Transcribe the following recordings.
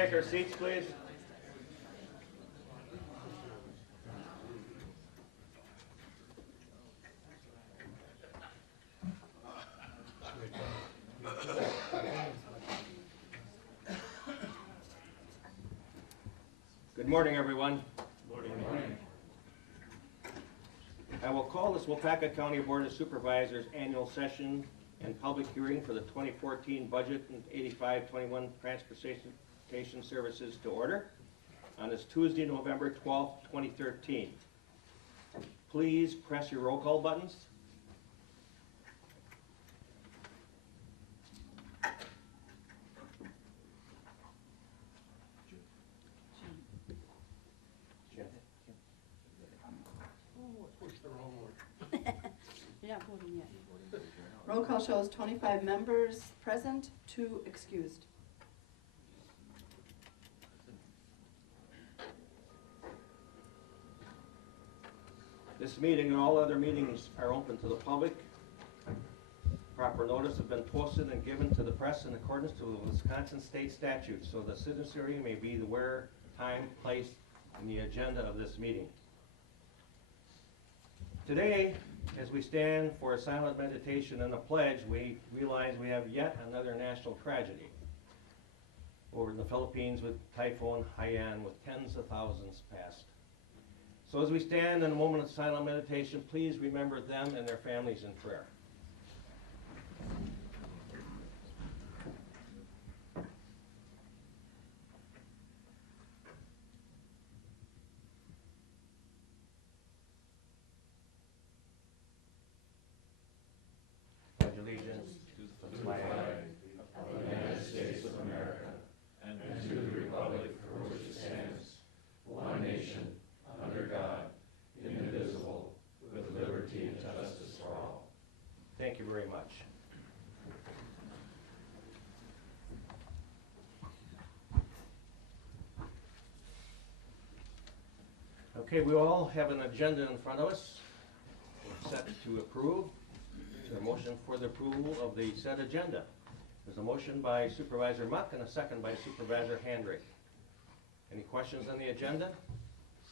take our seats, please? Good morning, everyone. Morning. I will call this Waupaca County Board of Supervisors annual session and public hearing for the 2014 budget and 8521 transportation services to order on this Tuesday, November 12th, 2013. Please press your roll call buttons. You're not voting yet. Roll call shows 25 members present, 2 excused. This meeting and all other meetings are open to the public. Proper notice has been posted and given to the press in accordance to the Wisconsin state statutes, so the citizenry may be aware, time, place, and the agenda of this meeting. Today, as we stand for a silent meditation and a pledge, we realize we have yet another national tragedy over in the Philippines with Typhoon Haiyan, with tens of thousands passed. So as we stand in a moment of silent meditation, please remember them and their families in prayer. Pledge allegiance to the flag of the United States of America and to the republic for which it stands, one nation, under God, indivisible, with liberty and justice for all. Thank you very much. Okay, we all have an agenda in front of us. We're set to approve. Is there a motion for the approval of the said agenda? There's a motion by Supervisor Muck and a second by Supervisor Handrich. Any questions on the agenda?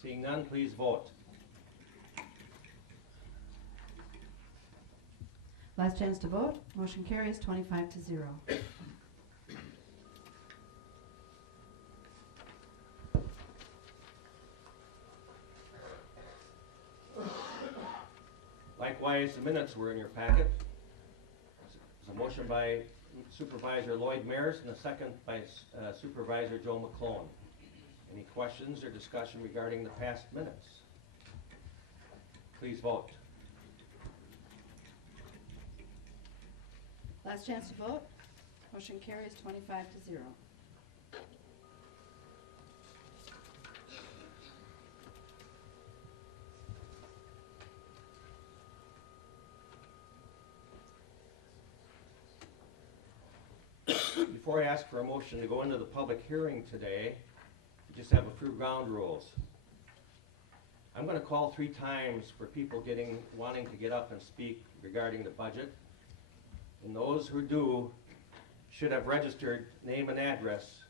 Seeing none, please vote. Last chance to vote. Motion carries 25-0. Likewise, the minutes were in your packet. There's a motion by Supervisor Lloyd Maris and a second by Supervisor Joe McClone. Any questions or discussion regarding the past minutes? Please vote. Last chance to vote. Motion carries 25-0. Before I ask for a motion to go into the public hearing today, we just have a few ground rules. I'm going to call 3 times for people wanting to get up and speak regarding the budget. And those who do should have registered name and address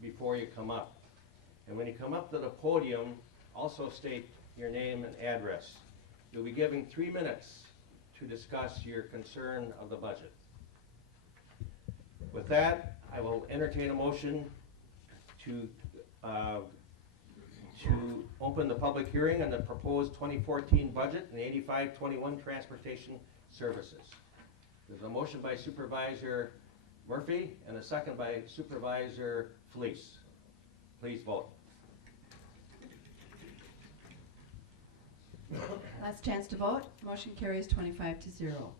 before you come up. And when you come up to the podium, also state your name and address. You'll be given 3 minutes to discuss your concern of the budget. With that, I will entertain a motion to open the public hearing on the proposed 2014 budget and 8521 transportation services. There's a motion by Supervisor Murphy and a second by Supervisor Fleece. Please vote. Last chance to vote. Motion carries 25-0.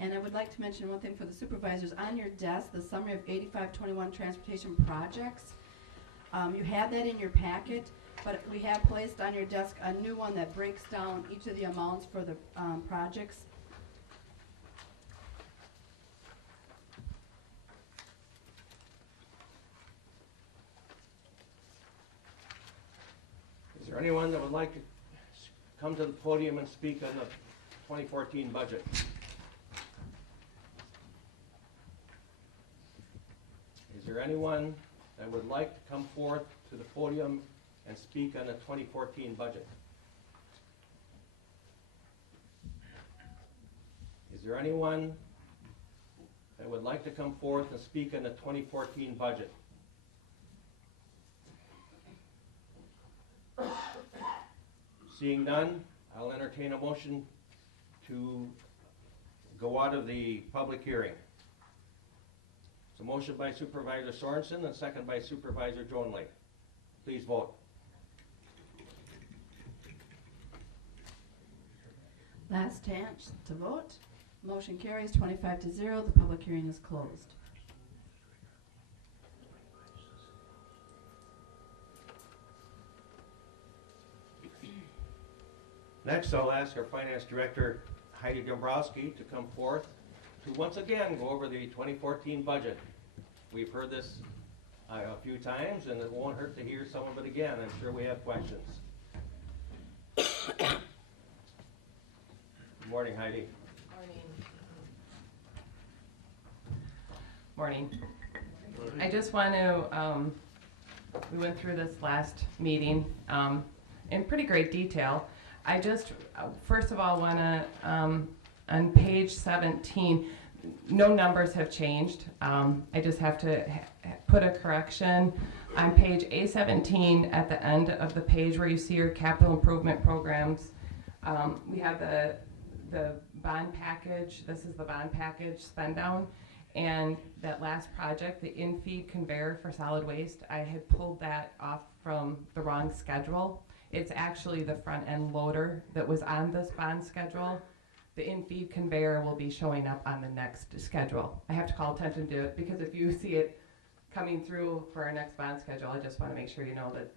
And I would like to mention one thing for the supervisors. On your desk, the summary of 8521 transportation projects. You have that in your packet, but we have placed on your desk a new one that breaks down each of the amounts for the projects. Is there anyone that would like to come to the podium and speak on the 2014 budget? Is there anyone that would like to come forth to the podium and speak on the 2014 budget? Is there anyone that would like to come forth and speak on the 2014 budget? Seeing none, I'll entertain a motion to go out of the public hearing. It's a motion by Supervisor Sorensen and second by Supervisor Jonley. Please vote. Last chance to vote. Motion carries 25-0. The public hearing is closed. Next, I'll ask our Finance Director, Heidi Dombrowski, to come forth to once again go over the 2014 budget. We've heard this a few times, and it won't hurt to hear some of it again. I'm sure we have questions. Good morning, Heidi. Morning. I just want to, we went through this last meeting in pretty great detail. I just, first of all, want to, on page 17, no numbers have changed. I just have to put a correction. On page A17, at the end of the page where you see your capital improvement programs, we have the bond package. This is the bond package spend down. And that last project, the in-feed conveyor for solid waste, I had pulled that off from the wrong schedule. It's actually the front end loader that was on this bond schedule. The in-feed conveyor will be showing up on the next schedule. I have to call attention to it because if you see it coming through for our next bond schedule, I just want to make sure you know that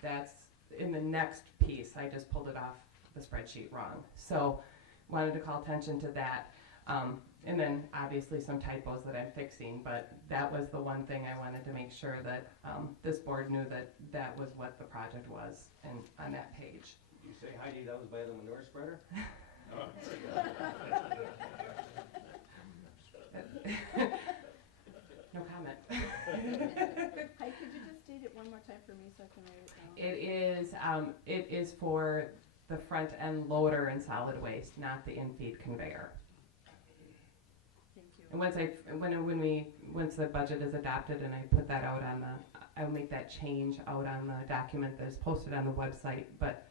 that's in the next piece. I just pulled it off the spreadsheet wrong. So wanted to call attention to that. And then obviously some typos that I'm fixing, but that was the one thing I wanted to make sure that this board knew that that was what the project was and on that page. Did you say, Heidi, that was by the manure spreader? No comment. Hi, could you just state it one more time for me so I can write it down? It is for the front end loader and solid waste, not the in-feed conveyor. Thank you. And once the budget is adopted and I put that out on I'll make that change out on the document that is posted on the website, but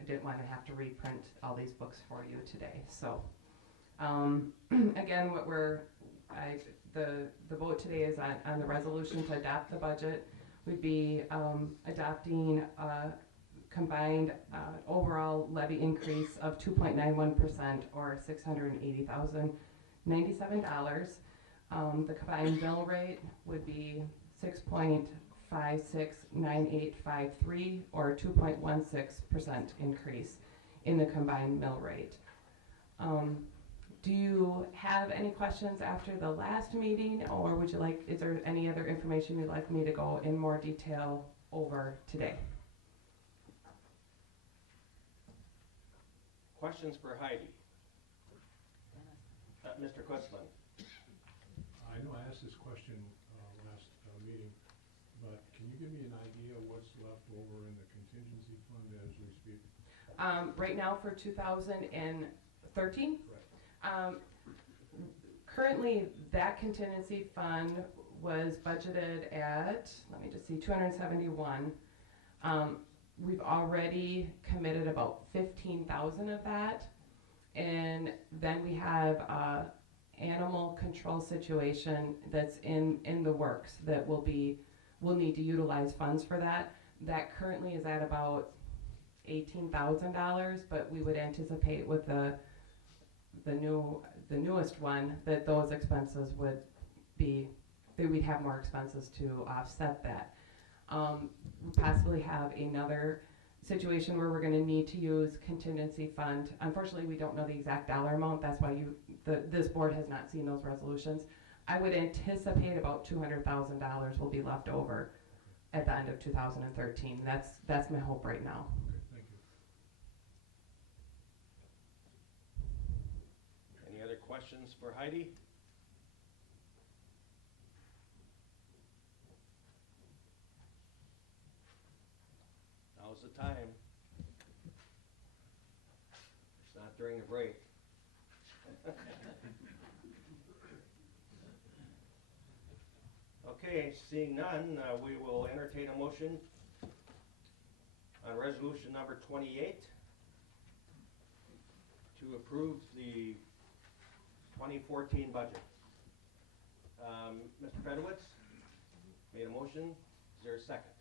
I didn't want to have to reprint all these books for you today. So, again, the vote today is on the resolution to adopt the budget. We'd be adopting a combined overall levy increase of 2.91% or $680,097. The combined mill rate would be 6.569853 or 2.16% increase in the combined mill rate. Do you have any questions after the last meeting, or is there any other information you'd like me to go in more detail over today? Questions for Heidi? Mr. Kutzman. I know I asked this question last meeting, but can you give me an idea of what's left over in the contingency fund as we speak? Right now for 2013? Right. Currently, that contingency fund was budgeted at, let me just see, 271. We've already committed about 15,000 of that. And then we have a animal control situation that's in the works that we'll need to utilize funds for that. That currently is at about $18,000, but we would anticipate with the newest one that those expenses would be, that we'd have more expenses to offset that. We possibly have another situation where we're going to need to use contingency fund. Unfortunately, we don't know the exact dollar amount. That's why this board has not seen those resolutions. I would anticipate about $200,000 will be left over at the end of 2013. That's my hope right now. Okay, thank you. Any other questions for Heidi? time. It's not during the break. Okay, seeing none, we will entertain a motion on resolution number 28 to approve the 2014 budget. Mr. Fedowitz made a motion. Is there a second?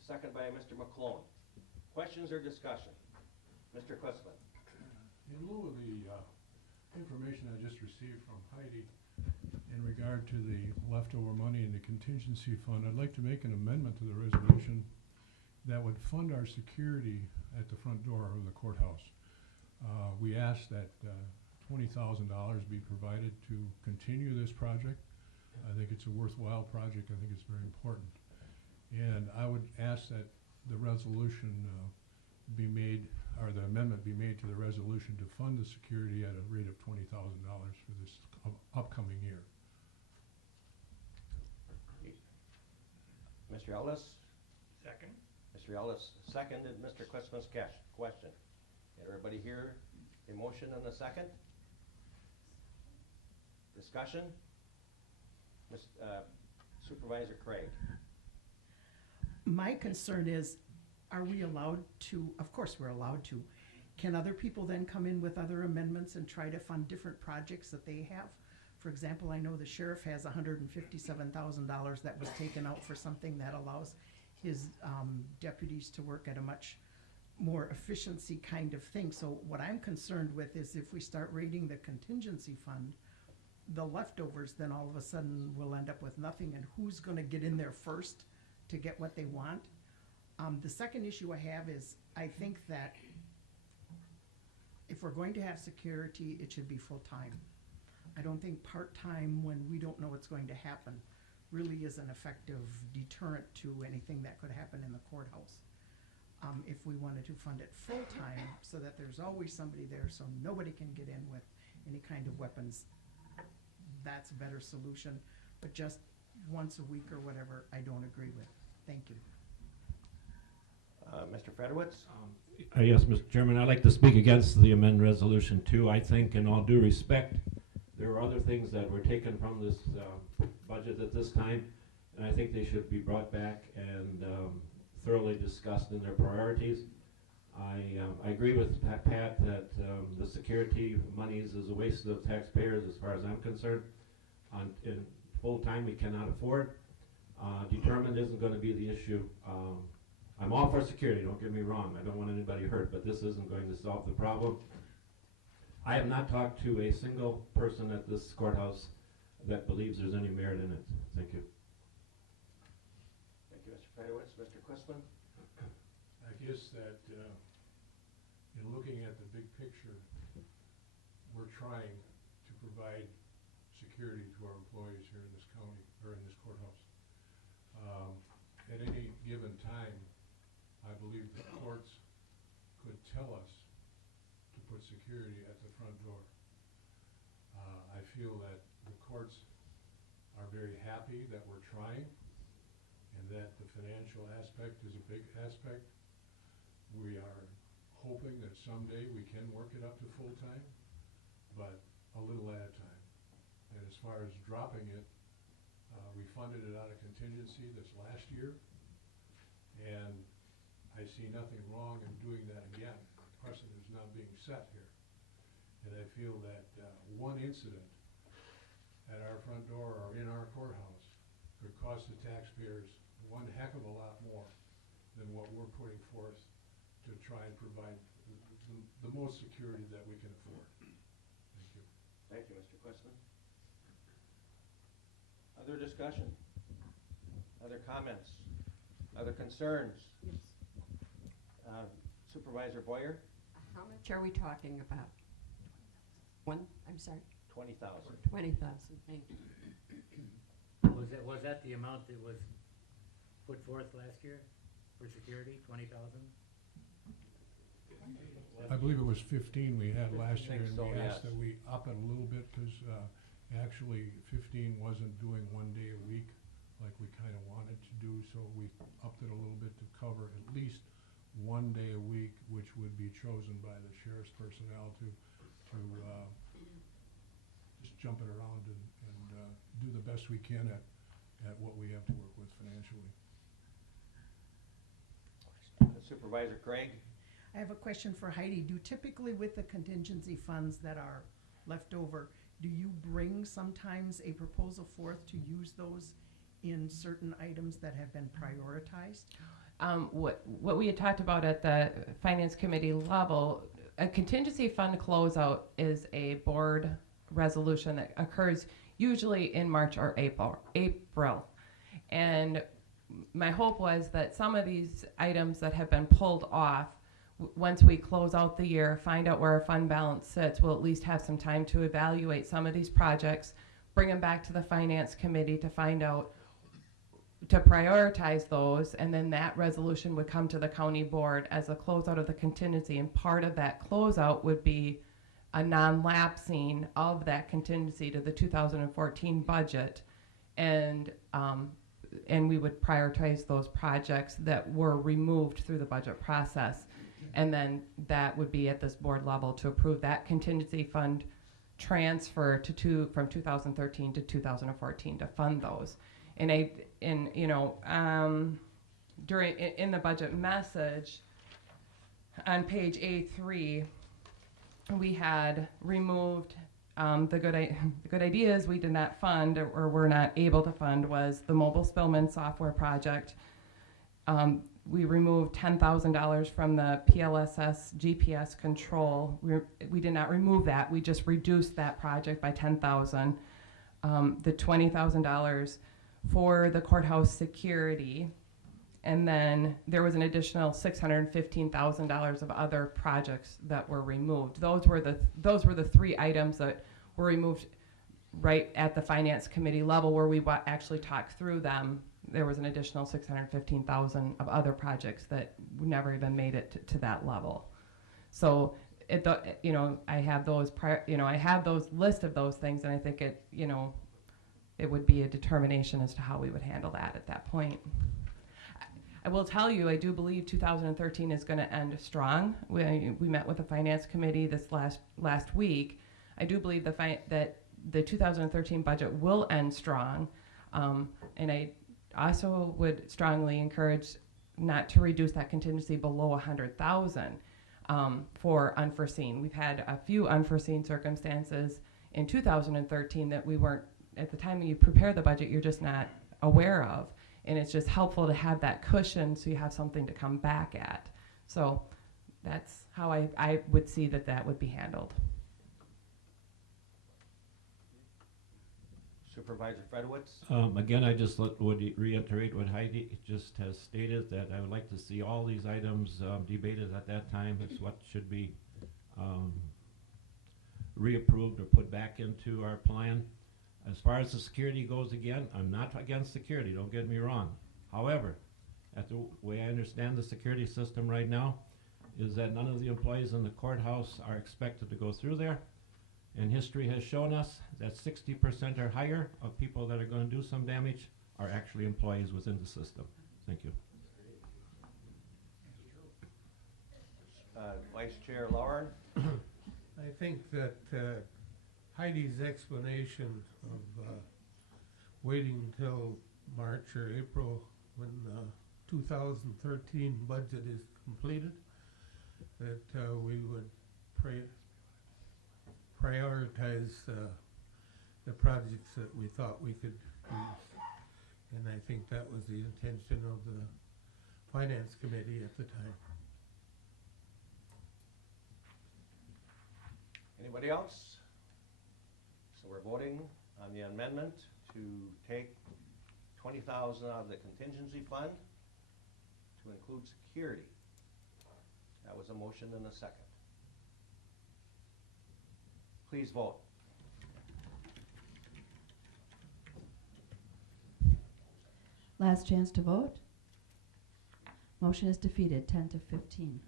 A second by Mr. McClone. Questions or discussion? Mr. Quisling. In lieu of the information I just received from Heidi in regard to the leftover money in the contingency fund, I'd like to make an amendment to the resolution that would fund our security at the front door of the courthouse. We ask that $20,000 be provided to continue this project. I think it's a worthwhile project. I think it's very important. And I would ask that the resolution be made, or the amendment be made to the resolution to fund the security at a rate of $20,000 for this upcoming year. Mr. Ellis? Second. Mr. Ellis seconded Mr. Quislin's question. Everybody hear a motion and a second? Discussion? Supervisor Craig. My concern is, are we allowed to, of course we're allowed to, can other people then come in with other amendments and try to fund different projects that they have? For example, I know the sheriff has $157,000 that was taken out for something that allows his deputies to work at a much more efficiency kind of thing. So what I'm concerned with is if we start raiding the contingency fund, the leftovers then all of a sudden will end up with nothing, and who's gonna get in there first to get what they want? The second issue I have is, I think that if we're going to have security, it should be full-time. I don't think part-time, when we don't know what's going to happen, really is an effective deterrent to anything that could happen in the courthouse. If we wanted to fund it full-time, so that there's always somebody there, so nobody can get in with any kind of weapons, that's a better solution. But just once a week or whatever, I don't agree with. Thank you. Mr. Fedowitz? Yes, Mr. Chairman, I'd like to speak against the amendment resolution too. I think, in all due respect, there are other things that were taken from this budget at this time, and I think they should be brought back and thoroughly discussed in their priorities. I agree with Pat that the security monies is a waste of taxpayers as far as I'm concerned. In full-time, we cannot afford. Determined isn't going to be the issue. I'm all for security, don't get me wrong. I don't want anybody hurt, but this isn't going to solve the problem. I have not talked to a single person at this courthouse that believes there's any merit in it. Thank you. Thank you, Mr. Fedowitz. Mr. Quisling? I guess that in looking at the big picture, we're trying to provide security to our employees here in this county, or in this courthouse. At any given time, I believe the courts could tell us to put security at the front door. I feel that the courts are very happy that we're trying, and that the financial aspect is a big aspect. We are hoping that someday we can work it up to full-time, but a little at a time. And as far as dropping it, we funded it out of contingency this last year, and I see nothing wrong in doing that again. Precedent is not being set here. And I feel that one incident at our front door or in our courthouse could cost the taxpayers one heck of a lot more than what we're putting forth to try and provide the most security that we can afford. Thank you. Thank you, Mr. Quisling. Other discussion? Other comments? Other concerns? Yes. Supervisor Boyer? How much are we talking about? I'm sorry, 20,000. 20,000, thank you. Was that the amount that was put forth last year for security, 20,000? I believe it was 15 we had last year, and so, we asked yes. that we up it a little bit, because actually 15 wasn't doing 1 day a week like we kind of wanted to do, so we upped it a little bit to cover at least one day a week, which would be chosen by the sheriff's personnel to just jump it around and do the best we can at what we have to work with financially. Supervisor Craig? I have a question for Heidi. Do typically with the contingency funds that are left over, do you bring sometimes a proposal forth to use those in certain items that have been prioritized? What we had talked about at the finance committee level, a contingency fund closeout is a board resolution that occurs usually in March or April. And my hope was that some of these items that have been pulled off, once we close out the year, find out where our fund balance sits, we'll at least have some time to evaluate some of these projects, bring them back to the finance committee to find out, to prioritize those, and then that resolution would come to the county board as a closeout of the contingency, and part of that closeout would be a non-lapsing of that contingency to the 2014 budget, and we would prioritize those projects that were removed through the budget process, and then that would be at this board level to approve that contingency fund transfer from 2013 to 2014 to fund those. And in the budget message on page A3, we had removed the good ideas we did not fund or were not able to fund was the mobile Spillman software project. We removed $10,000 from the PLSS GPS control. We did not remove that. We just reduced that project by $10,000. The $20,000 for the courthouse security, and then there was an additional $615,000 of other projects that were removed. Those were the three items that were removed right at the finance committee level where we actually talked through them. There was an additional $615,000 of other projects that never even made it to that level. So I have those I have those list of those things, and I think it would be a determination as to how we would handle that at that point. I will tell you, I do believe 2013 is going to end strong. We met with the finance committee this last week. I do believe that the 2013 budget will end strong, and I also would strongly encourage not to reduce that contingency below 100,000 for unforeseen. We've had a few unforeseen circumstances in 2013 that we weren't, at the time you prepare the budget, you're just not aware of. And it's just helpful to have that cushion so you have something to come back at. So that's how I would see that would be handled. Supervisor Fredowitz? Again, I just would reiterate what Heidi just has stated, that I would like to see all these items debated at that time. It's what should be reapproved or put back into our plan. As far as the security goes, again, I'm not against security, don't get me wrong. However, the way I understand the security system right now is that none of the employees in the courthouse are expected to go through there. And history has shown us that 60% or higher of people that are going to do some damage are actually employees within the system. Thank you. Vice Chair Lauren? I think that Heidi's explanation of waiting until March or April when the 2013 budget is completed, that we would prioritize the projects that we thought we could use. And I think that was the intention of the Finance Committee at the time. Anybody else? So we're voting on the amendment to take $20,000 out of the contingency fund to include security. That was a motion and a second. Please vote. Last chance to vote. Motion is defeated, 10 to 15.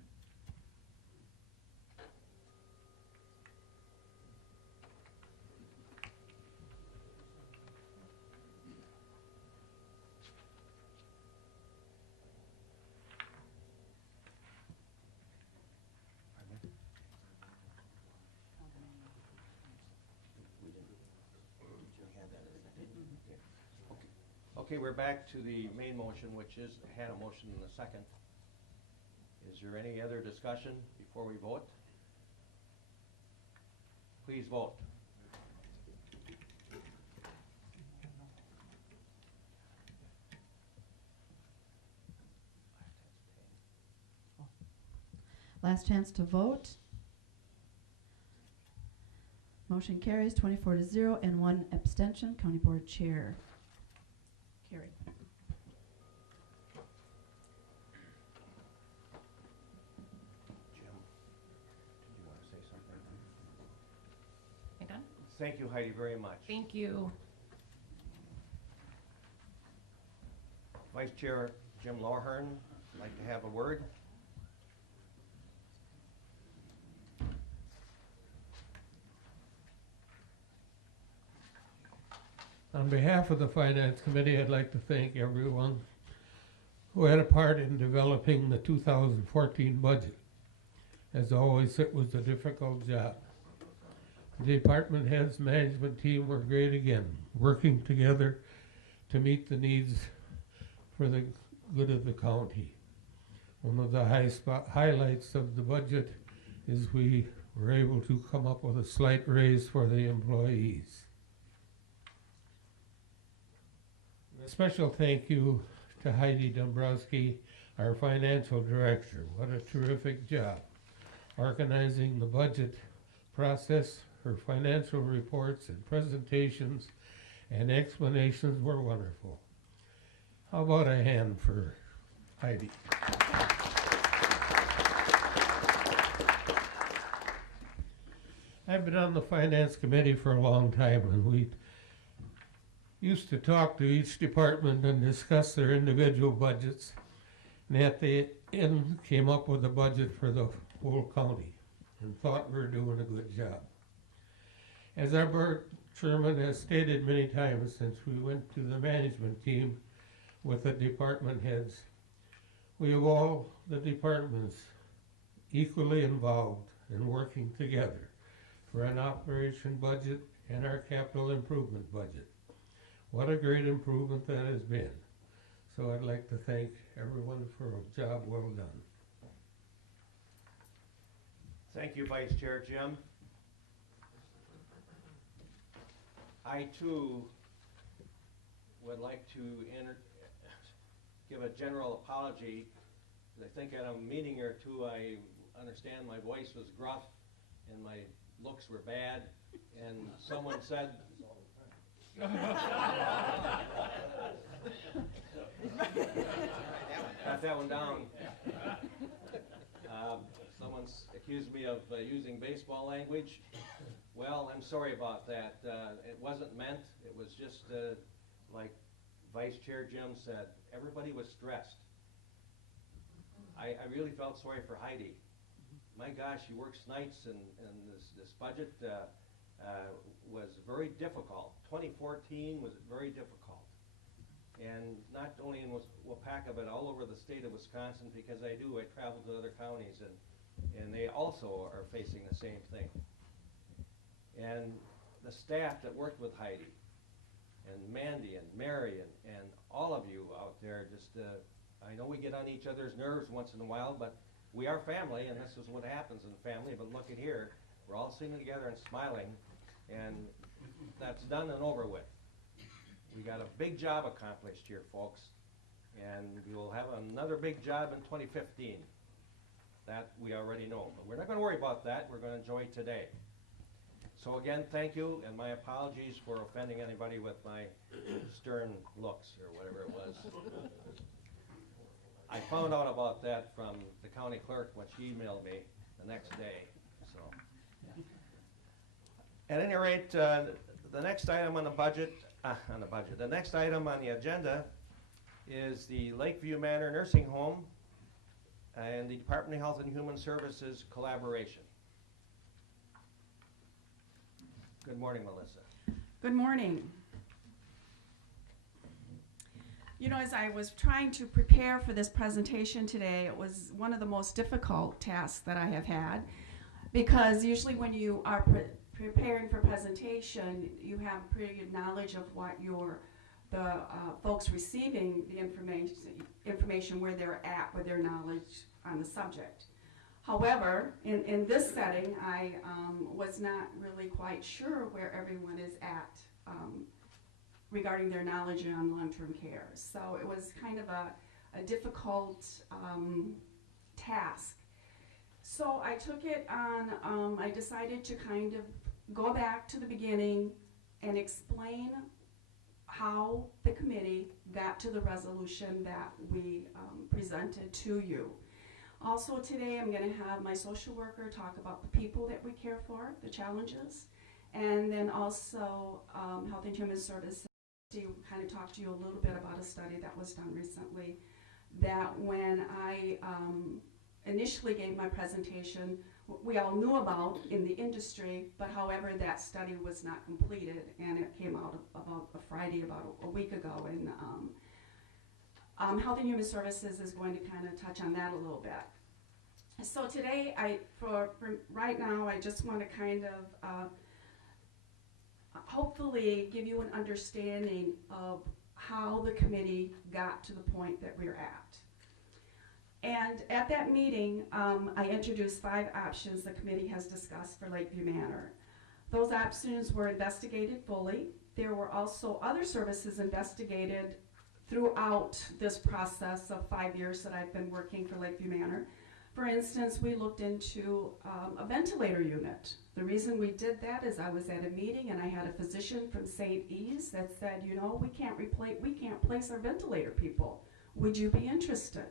Okay, we're back to the main motion, which had a motion and a second. Is there any other discussion before we vote? Please vote. Last chance to vote. Motion carries 24-0 and 1 abstention. County Board Chair. Carried. Jim, did you want to say something? You done? Thank you, Heidi, very much. Thank you. Vice Chair Jim Lawhern would like to have a word. On behalf of the Finance Committee, I'd like to thank everyone who had a part in developing the 2014 budget. As always, it was a difficult job. The department heads, management team were great again, working together to meet the needs for the good of the county. One of the highlights of the budget is we were able to come up with a slight raise for the employees. A special thank you to Heidi Dombrowski, our financial director. What a terrific job organizing the budget process. Her financial reports and presentations and explanations were wonderful. How about a hand for Heidi? I've been on the Finance Committee for a long time, and we used to talk to each department and discuss their individual budgets, and at the end came up with a budget for the whole county and thought we were doing a good job. As our board chairman has stated many times since we went to the management team with the department heads, we have all the departments equally involved in working together for an operation budget and our capital improvement budget. What a great improvement that has been. So I'd like to thank everyone for a job well done. Thank you, Vice Chair Jim. I too would like to give a general apology. I think at a meeting or two I understand my voice was gruff and my looks were bad, and someone said got that one down. Someone's accused me of using baseball language. Well, I'm sorry about that. It wasn't meant. It was just like Vice Chair Jim said, everybody was stressed. I really felt sorry for Heidi. My gosh, she works nights, and this budget was very difficult. 2014 was very difficult. And not only in Waupaca, but all over the state of Wisconsin, because I travel to other counties, and they also are facing the same thing. And the staff that worked with Heidi, and Mandy and Mary and all of you out there, just I know we get on each other's nerves once in a while, but we are family, and this is what happens in family. But look at here, we're all sitting together and smiling, and that's done and over with. We got a big job accomplished here, folks, and we will have another big job in 2015. That we already know, but we're not going to worry about that. We're going to enjoy today. So again, thank you, and my apologies for offending anybody with my stern looks or whatever it was. I found out about that from the county clerk when she emailed me the next day. So, at any rate, the next item on the budget, the next item on the agenda is the Lakeview Manor Nursing Home and the Department of Health and Human Services collaboration. Good morning, Melissa. Good morning. You know, as I was trying to prepare for this presentation today, it was one of the most difficult tasks that I have had, because usually when you are preparing for presentation, you have pretty good knowledge of what your the folks receiving the information where they're at with their knowledge on the subject. However, in this setting, I was not really quite sure where everyone is at regarding their knowledge on long-term care. So it was kind of a difficult task. So I took it on, I decided to kind of go back to the beginning and explain how the committee got to the resolution that we presented to you. Also today I'm going to have my social worker talk about the people that we care for, the challenges, and then also Health and Human Services to kind of talk to you a little bit about a study that was done recently that when I initially gave my presentation, we all knew about in the industry, but however that study was not completed, and it came out about a Friday about a week ago, and Health and Human Services is going to kind of touch on that a little bit. So today, for right now, I just want to kind of hopefully give you an understanding of how the committee got to the point that we're at. And at that meeting, I introduced 5 options the committee has discussed for Lakeview Manor. Those options were investigated fully. There were also other services investigated throughout this process of 5 years that I've been working for Lakeview Manor. For instance, we looked into a ventilator unit. The reason we did that is I was at a meeting and I had a physician from St. E's that said, you know, we can't place our ventilator people. Would you be interested?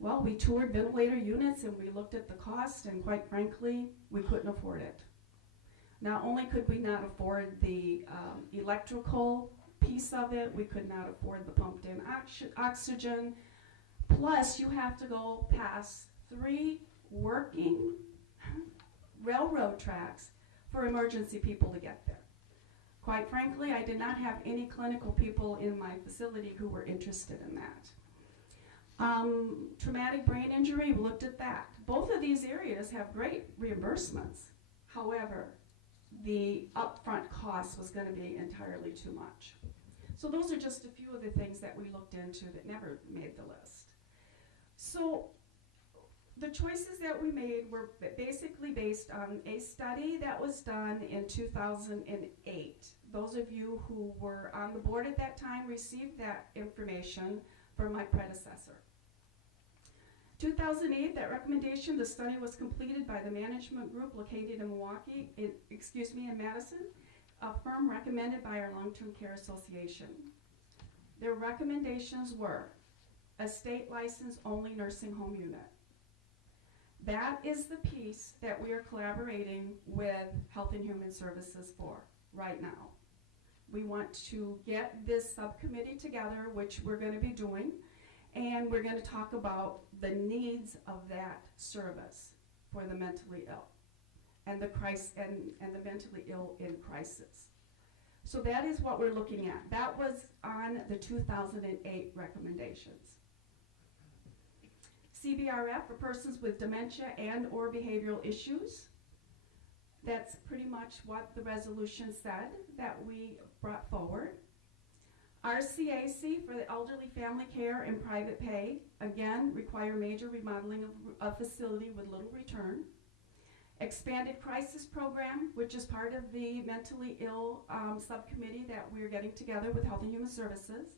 Well, we toured ventilator units and we looked at the cost, and quite frankly, we couldn't afford it. Not only could we not afford the electrical piece of it, we could not afford the pumped in oxygen. Plus, you have to go past 3 working railroad tracks for emergency people to get there. Quite frankly, I did not have any clinical people in my facility who were interested in that. Traumatic brain injury, we looked at that. Both of these areas have great reimbursements. However, the upfront cost was going to be entirely too much. So those are just a few of the things that we looked into that never made the list. So the choices that we made were basically based on a study that was done in 2008. Those of you who were on the board at that time received that information from my predecessor. 2008, that recommendation, the study was completed by the management group located in in Madison, a firm recommended by our Long-Term Care Association. Their recommendations were a state license only nursing home unit. That is the piece that we are collaborating with Health and Human Services for right now. We want to get this subcommittee together, which we're going to be doing, and we're going to talk about the needs of that service for the mentally ill and the mentally ill in crisis. So that is what we're looking at. That was on the 2008 recommendations. CBRF for persons with dementia and or behavioral issues. That's pretty much what the resolution said that we brought forward. RCAC for the elderly family care and private pay, again, require major remodeling of a facility with little return. Expanded crisis program, which is part of the mentally ill subcommittee that we're getting together with Health and Human Services.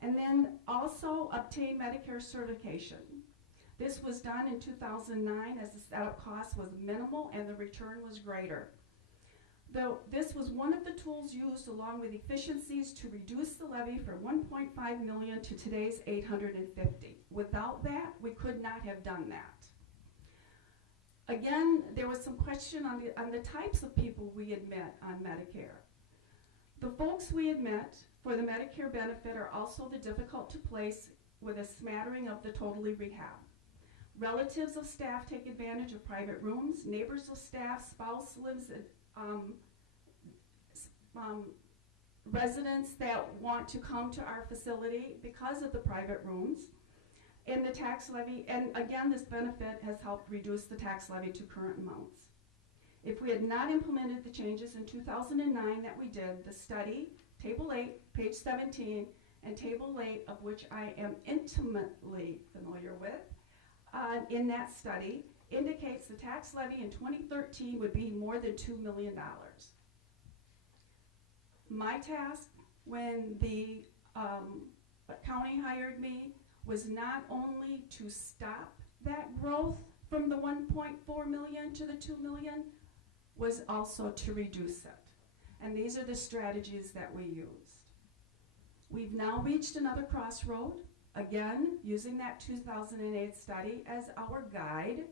And then also obtain Medicare certification. This was done in 2009 as the setup cost was minimal and the return was greater. Though this was one of the tools used along with efficiencies to reduce the levy from $1.5 million to today's $850. Without that, we could not have done that. Again, there was some question on the types of people we admit on Medicare. The folks we admit for the Medicare benefit are also the difficult to place with a smattering of the totally rehab. Relatives of staff take advantage of private rooms. Neighbors of staff, spouse lives at residents that want to come to our facility because of the private rooms. And the tax levy, and again, this benefit has helped reduce the tax levy to current amounts. If we had not implemented the changes in 2009 that we did, the study Table 8, page 17, and Table 8, of which I am intimately familiar with, in that study, indicates the tax levy in 2013 would be more than $2 million. My task when the county hired me was not only to stop that growth from the 1.4 million to the 2 million, was also to reduce it. And these are the strategies that we used. We've now reached another crossroad, again, using that 2008 study as our guide,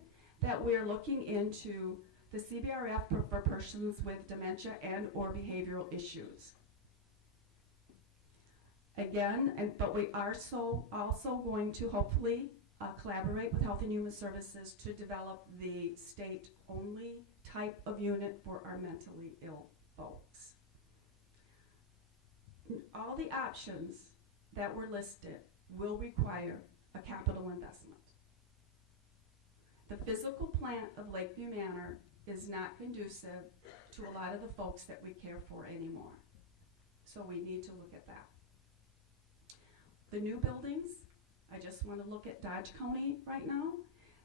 that we're looking into the CBRF for persons with dementia and or behavioral issues. Again, but we are also going to hopefully collaborate with Health and Human Services to develop the state-only type of unit for our mentally ill folks. All the options that were listed will require a capital investment. The physical plant of Lakeview Manor is not conducive to a lot of the folks that we care for anymore. So we need to look at that. The new buildings, I just want to look at Dodge County right now.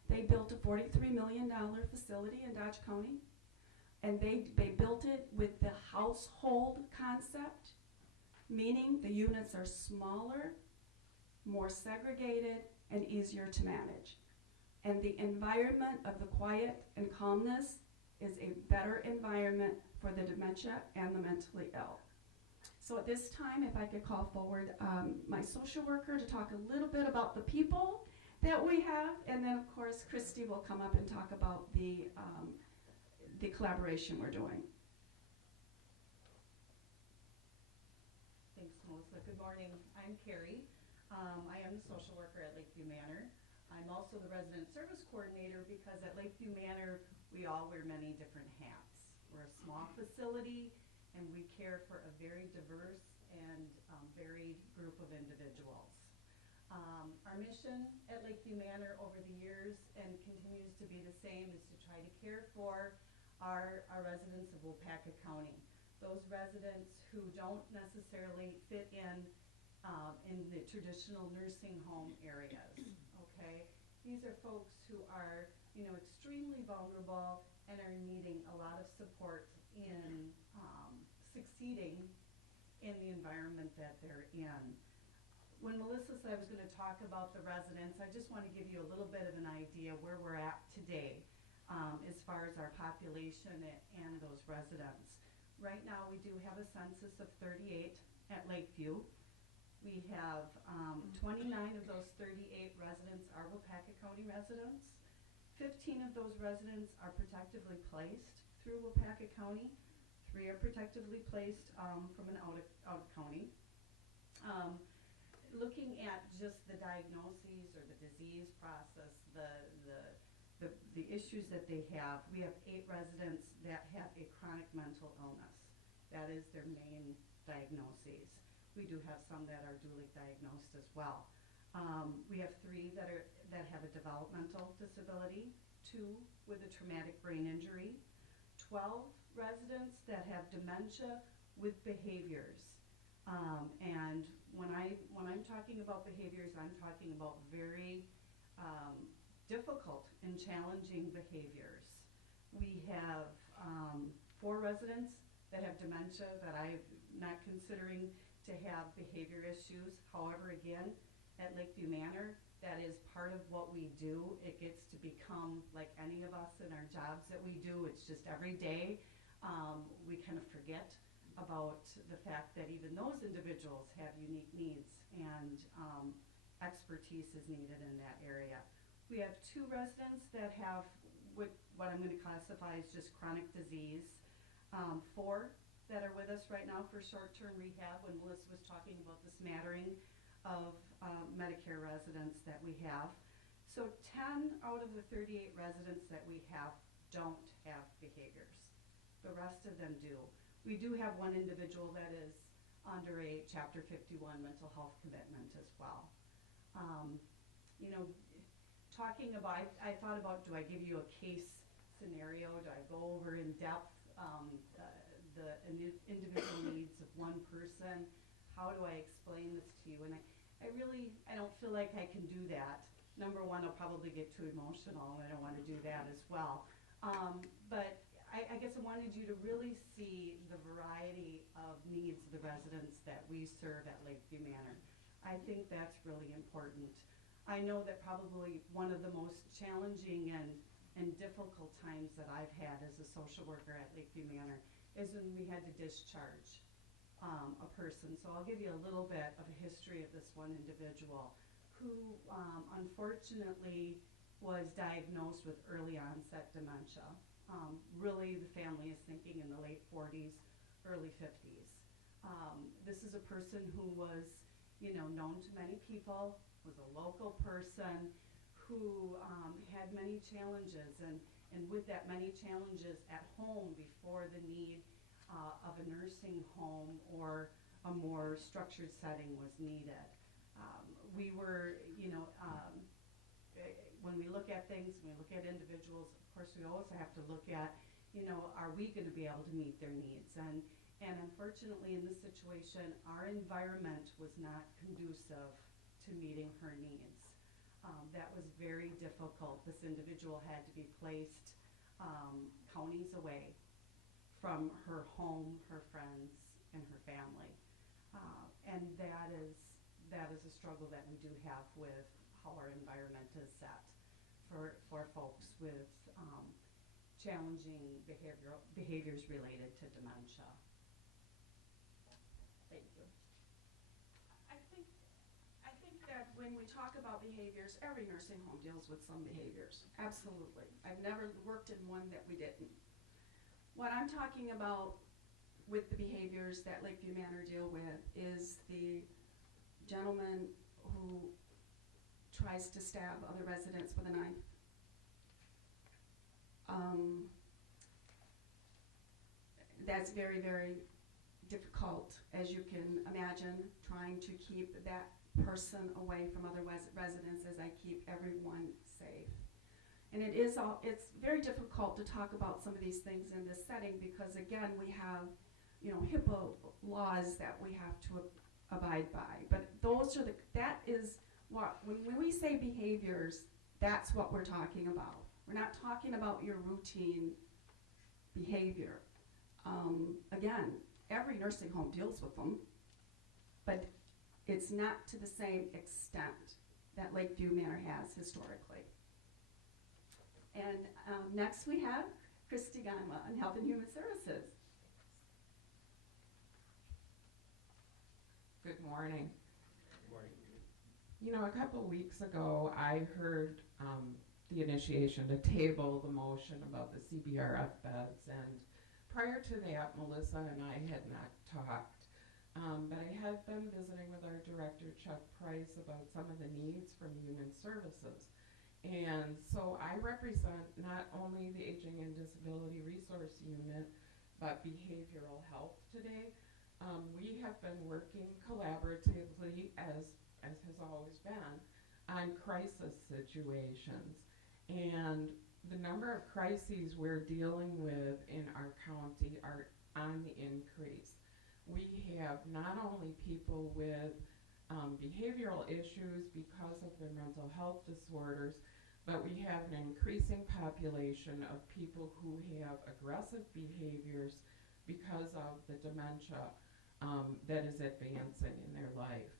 They built a $43 million facility in Dodge County, and they built it with the household concept, meaning the units are smaller, more segregated, and easier to manage. And the environment of the quiet and calmness is a better environment for the dementia and the mentally ill. So at this time, if I could call forward my social worker to talk a little bit about the people that we have, and then of course Christy will come up and talk about the collaboration we're doing. Thanks, Melissa. Good morning. I'm Carrie. I am the social worker at Lakeview Manor. I'm also the resident service coordinator because at Lakeview Manor, we all wear many different hats. We're a small facility, and we care for a very diverse and varied group of individuals. Our mission at Lakeview Manor over the years and continues to be the same is to try to care for our residents of Waupaca County. Those residents who don't necessarily fit in the traditional nursing home areas, okay? These are folks who are, extremely vulnerable and are needing a lot of support in succeeding in the environment that they're in. When Melissa said I was going to talk about the residents, I just want to give you a little bit of an idea where we're at today as far as our population and those residents. Right now we do have a census of 38 at Lakeview. We have 29 of those 38 residents are Waupaca County residents. 15 of those residents are protectively placed through Waupaca County. 3 are protectively placed from an out of county. Looking at just the diagnoses or the disease process, the issues that they have, we have 8 residents that have a chronic mental illness. That is their main diagnoses. We do have some that are dually diagnosed as well. We have 3 that have a developmental disability, 2 with a traumatic brain injury, 12 residents that have dementia with behaviors. And when I'm talking about behaviors, I'm talking about very difficult and challenging behaviors. We have 4 residents that have dementia that I'm not considering to have behavior issues. However, again, at Lakeview Manor, that is part of what we do. It gets to become like any of us in our jobs that we do. It's just every day we kind of forget about the fact that even those individuals have unique needs, and expertise is needed in that area. We have 2 residents that have what I'm going to classify as just chronic disease. 4 that are with us right now for short-term rehab, when Melissa was talking about the smattering of Medicare residents that we have. So 10 out of the 38 residents that we have don't have behaviors. The rest of them do. We do have 1 individual that is under a Chapter 51 mental health commitment as well. Talking about, I thought about, do I give you a case scenario? Do I go over in depth the individual needs of one person. How do I explain this to you? And I don't feel like I can do that. Number one, I'll probably get too emotional, and I don't want to do that as well. But I guess I wanted you to really see the variety of needs of the residents that we serve at Lakeview Manor. I think that's really important. I know that probably one of the most challenging and difficult times that I've had as a social worker at Lakeview Manor is when we had to discharge a person. So I'll give you a little bit of a history of this one individual who unfortunately was diagnosed with early onset dementia. Really, the family is thinking in the late 40s, early 50s. This is a person who was, known to many people, was a local person who had many challenges, and with that many challenges at home before the need of a nursing home or a more structured setting was needed. We were, when we look at things, when we look at individuals, of course we also have to look at, are we going to be able to meet their needs? And unfortunately in this situation, our environment was not conducive to meeting her needs. That was very difficult. This individual had to be placed counties away from her home, her friends, and her family. And that is a struggle that we do have with how our environment is set for folks with challenging behaviors related to dementia. Thank you. I think that when we talk about behaviors, every nursing home deals with some behaviors. Absolutely. I've never worked in one that we didn't. What I'm talking about with the behaviors that Lakeview Manor deal with is the gentleman who tries to stab other residents with a knife. That's very, very difficult, as you can imagine, trying to keep that person away from other residents as I keep everyone safe. And it's very difficult to talk about some of these things in this setting because again, we have, HIPAA laws that we have to abide by. But that is what, when we say behaviors, that's what we're talking about. We're not talking about your routine behavior. Again, every nursing home deals with them, but it's not to the same extent that Lakeview Manor has historically. And next we have Christy Ganwa on Health and Human Services. Good morning. Good morning. A couple of weeks ago, I heard the initiation to table the motion about the CBRF beds, and prior to that, Melissa and I had not talked. But I had been visiting with our director, Chuck Price, about some of the needs from human services. And so I represent not only the Aging and Disability Resource Unit, but behavioral health today. We have been working collaboratively, as has always been, on crisis situations. And the number of crises we're dealing with in our county are on the increase. We have not only people with behavioral issues because of their mental health disorders, but we have an increasing population of people who have aggressive behaviors because of the dementia that is advancing in their life.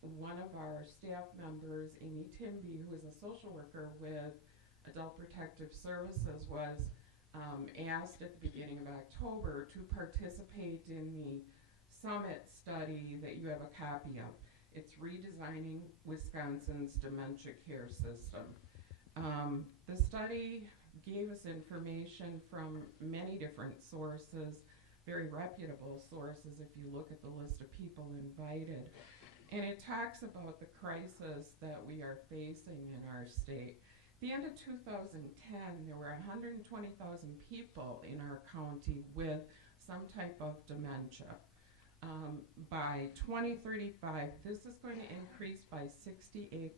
One of our staff members, Amy Timby, who is a social worker with Adult Protective Services, was asked at the beginning of October to participate in the summit study that you have a copy of. It's Redesigning Wisconsin's Dementia Care System. The study gave us information from many different sources, very reputable sources if you look at the list of people invited. And it talks about the crisis that we are facing in our state. At the end of 2010, there were 120,000 people in our county with some type of dementia. By 2035, this is going to increase by 68%.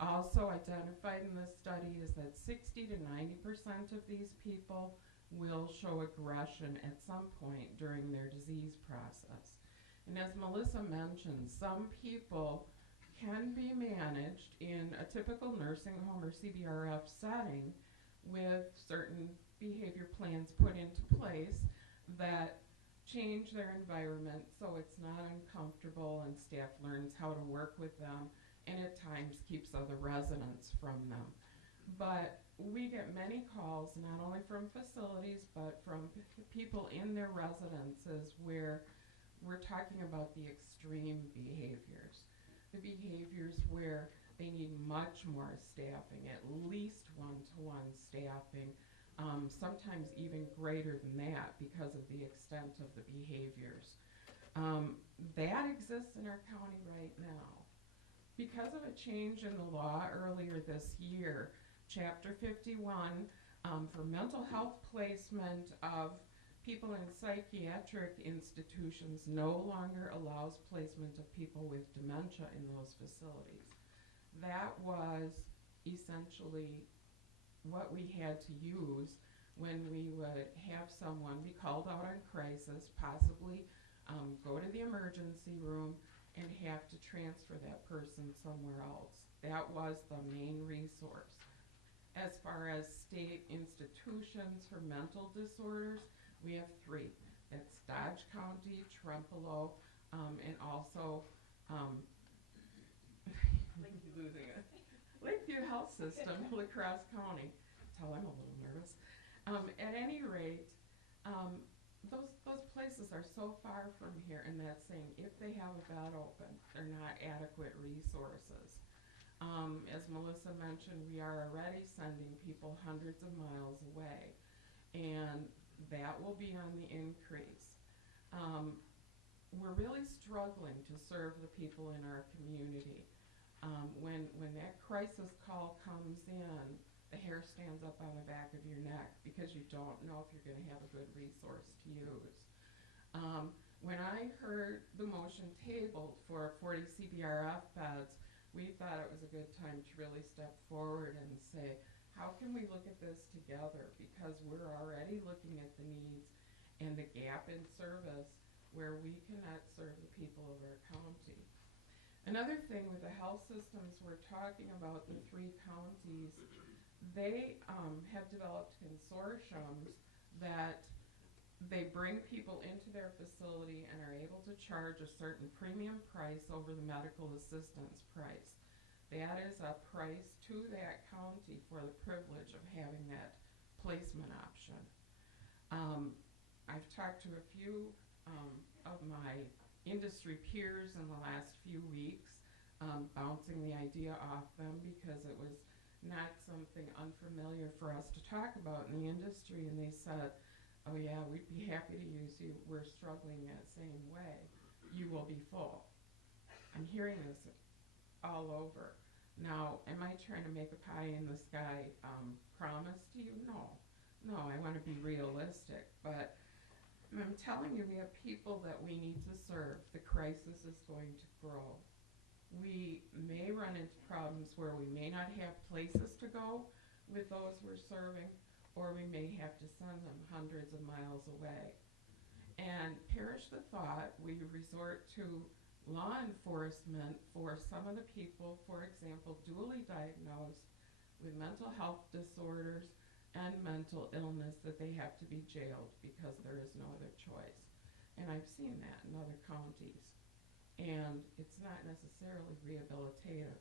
Also identified in this study is that 60 to 90% of these people will show aggression at some point during their disease process. And as Melissa mentioned, some people can be managed in a typical nursing home or CBRF setting with certain behavior plans put into place that change their environment so it's not uncomfortable and staff learns how to work with them and at times keeps other residents from them. But we get many calls not only from facilities but from people in their residences where we're talking about the extreme behaviors. The behaviors where they need much more staffing, at least one-to-one staffing, sometimes even greater than that because of the extent of the behaviors. That exists in our county right now. Because of a change in the law earlier this year, Chapter 51 for mental health placement of people in psychiatric institutions no longer allows placement of people with dementia in those facilities. That was essentially what we had to use when we would have someone be called out on crisis, possibly go to the emergency room and have to transfer that person somewhere else. That was the main resource. As far as state institutions for mental disorders, we have 3. That's Dodge County, Trempealeau, and also Lakeview Health System, LaCrosse County. That's how I'm a little nervous. At any rate, those places are so far from here, and that's saying if they have a bed open, they're not adequate resources. As Melissa mentioned, we are already sending people hundreds of miles away, and that will be on the increase. We're really struggling to serve the people in our community. When that crisis call comes in, the hair stands up on the back of your neck because you don't know if you're going to have a good resource to use. When I heard the motion tabled for 40 CBRF beds, we thought it was a good time to really step forward and say, how can we look at this together? Because we're already looking at the needs and the gap in service where we cannot serve the people of our county. Another thing with the health systems we're talking about, the 3 counties, they have developed consortiums that they bring people into their facility and are able to charge a certain premium price over the medical assistance price. That is a price to that county for the privilege of having that placement option. I've talked to a few of my industry peers in the last few weeks, bouncing the idea off them because it was not something unfamiliar for us to talk about in the industry, and they said, oh yeah, we'd be happy to use you. We're struggling that same way. You will be full. I'm hearing this all over. Now, am I trying to make a pie in the sky promise to you? No, I want to be realistic, but I'm telling you, we have people that we need to serve. The crisis is going to grow. We may run into problems where we may not have places to go with those we're serving, or we may have to send them hundreds of miles away. And perish the thought, we resort to law enforcement for some of the people, for example, dually diagnosed with mental health disorders and mental illness, that they have to be jailed because there is no other choice. And I've seen that in other counties. And it's not necessarily rehabilitative.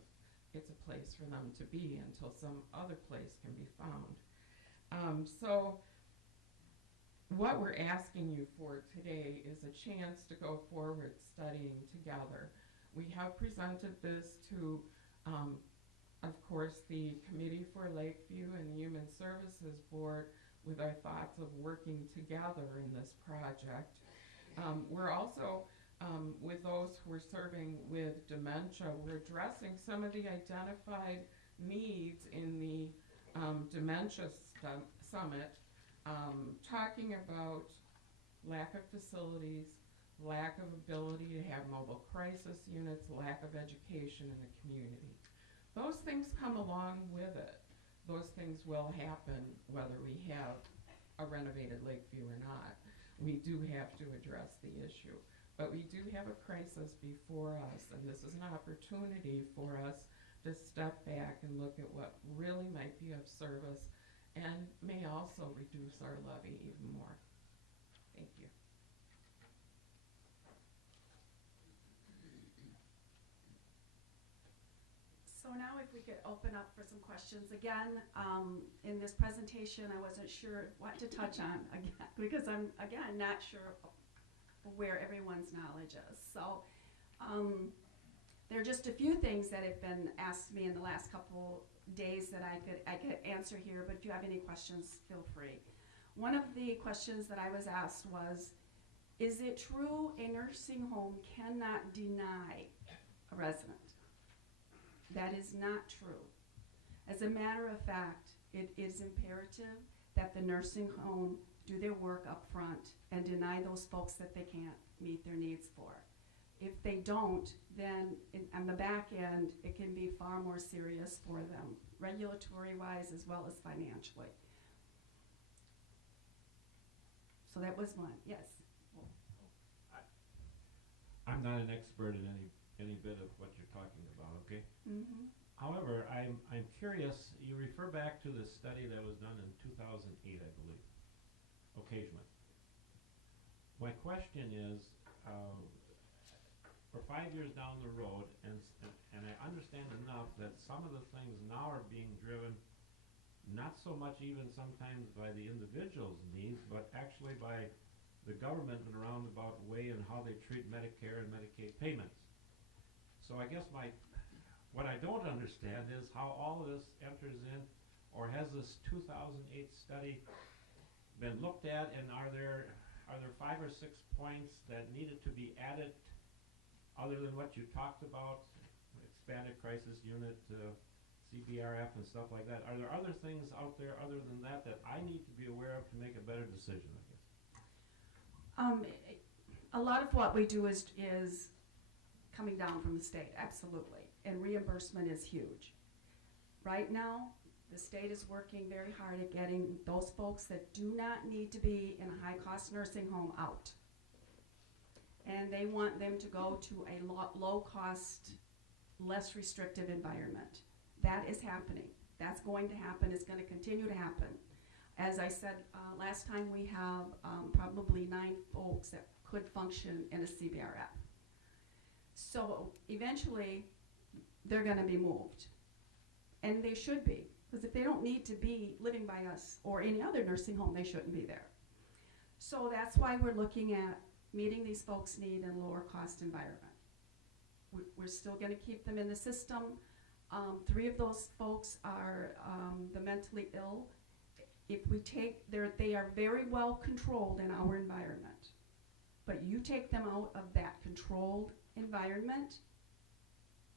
It's a place for them to be until some other place can be found. So what we're asking you for today is a chance to go forward studying together. We have presented this to, of course, the Committee for Lakeview and the Human Services Board with our thoughts of working together in this project. We're also, with those who are serving with dementia, we're addressing some of the identified needs in the Dementia Summit, talking about lack of facilities, lack of ability to have mobile crisis units, lack of education in the community. Those things come along with it. Those things will happen whether we have a renovated Lakeview or not, we do have to address the issue. But we do have a crisis before us, and this is an opportunity for us to step back and look at what really might be of service and may also reduce our levy even more. Thank you. So now if we could open up for some questions. Again, in this presentation, I wasn't sure what to touch on again, because I'm, again, not sure where everyone's knowledge is. So there are just a few things that have been asked me in the last couple days that I could answer here, but if you have any questions, feel free. One of the questions that I was asked was, is it true a nursing home cannot deny a resident? That is not true. As a matter of fact, it is imperative that the nursing home do their work up front and deny those folks that they can't meet their needs for. If they don't, then on the back end, it can be far more serious for them, regulatory-wise as well as financially. So that was one, yes. I'm not an expert in any bit of what you're talking about, okay? Mm-hmm. However, I'm curious, you refer back to the study that was done in 2008, I believe, occasionally. My question is, we're 5 years down the road, and I understand enough that some of the things now are being driven not so much even sometimes by the individual's needs, but actually by the government in a roundabout way and how they treat Medicare and Medicaid payments. So I guess what I don't understand is how all of this enters in, or has this 2008 study been looked at, and are there 5 or 6 points that needed to be added other than what you talked about, expanded crisis unit, CBRF and stuff like that? Are there other things out there other than that I need to be aware of to make a better decision, I guess? A lot of what we do is coming down from the state, absolutely, and reimbursement is huge. Right now, the state is working very hard at getting those folks that do not need to be in a high-cost nursing home out. And they want them to go to a low-cost, less restrictive environment. That is happening. That's going to happen. It's going to continue to happen. As I said last time, we have probably 9 folks that could function in a CBRF. So eventually, they're going to be moved. And they should be. Because if they don't need to be living by us or any other nursing home, they shouldn't be there. So that's why we're looking at meeting these folks' need in a lower cost environment. We're still going to keep them in the system. 3 of those folks are the mentally ill. If we take, they are very well controlled in our environment. But you take them out of that controlled environment,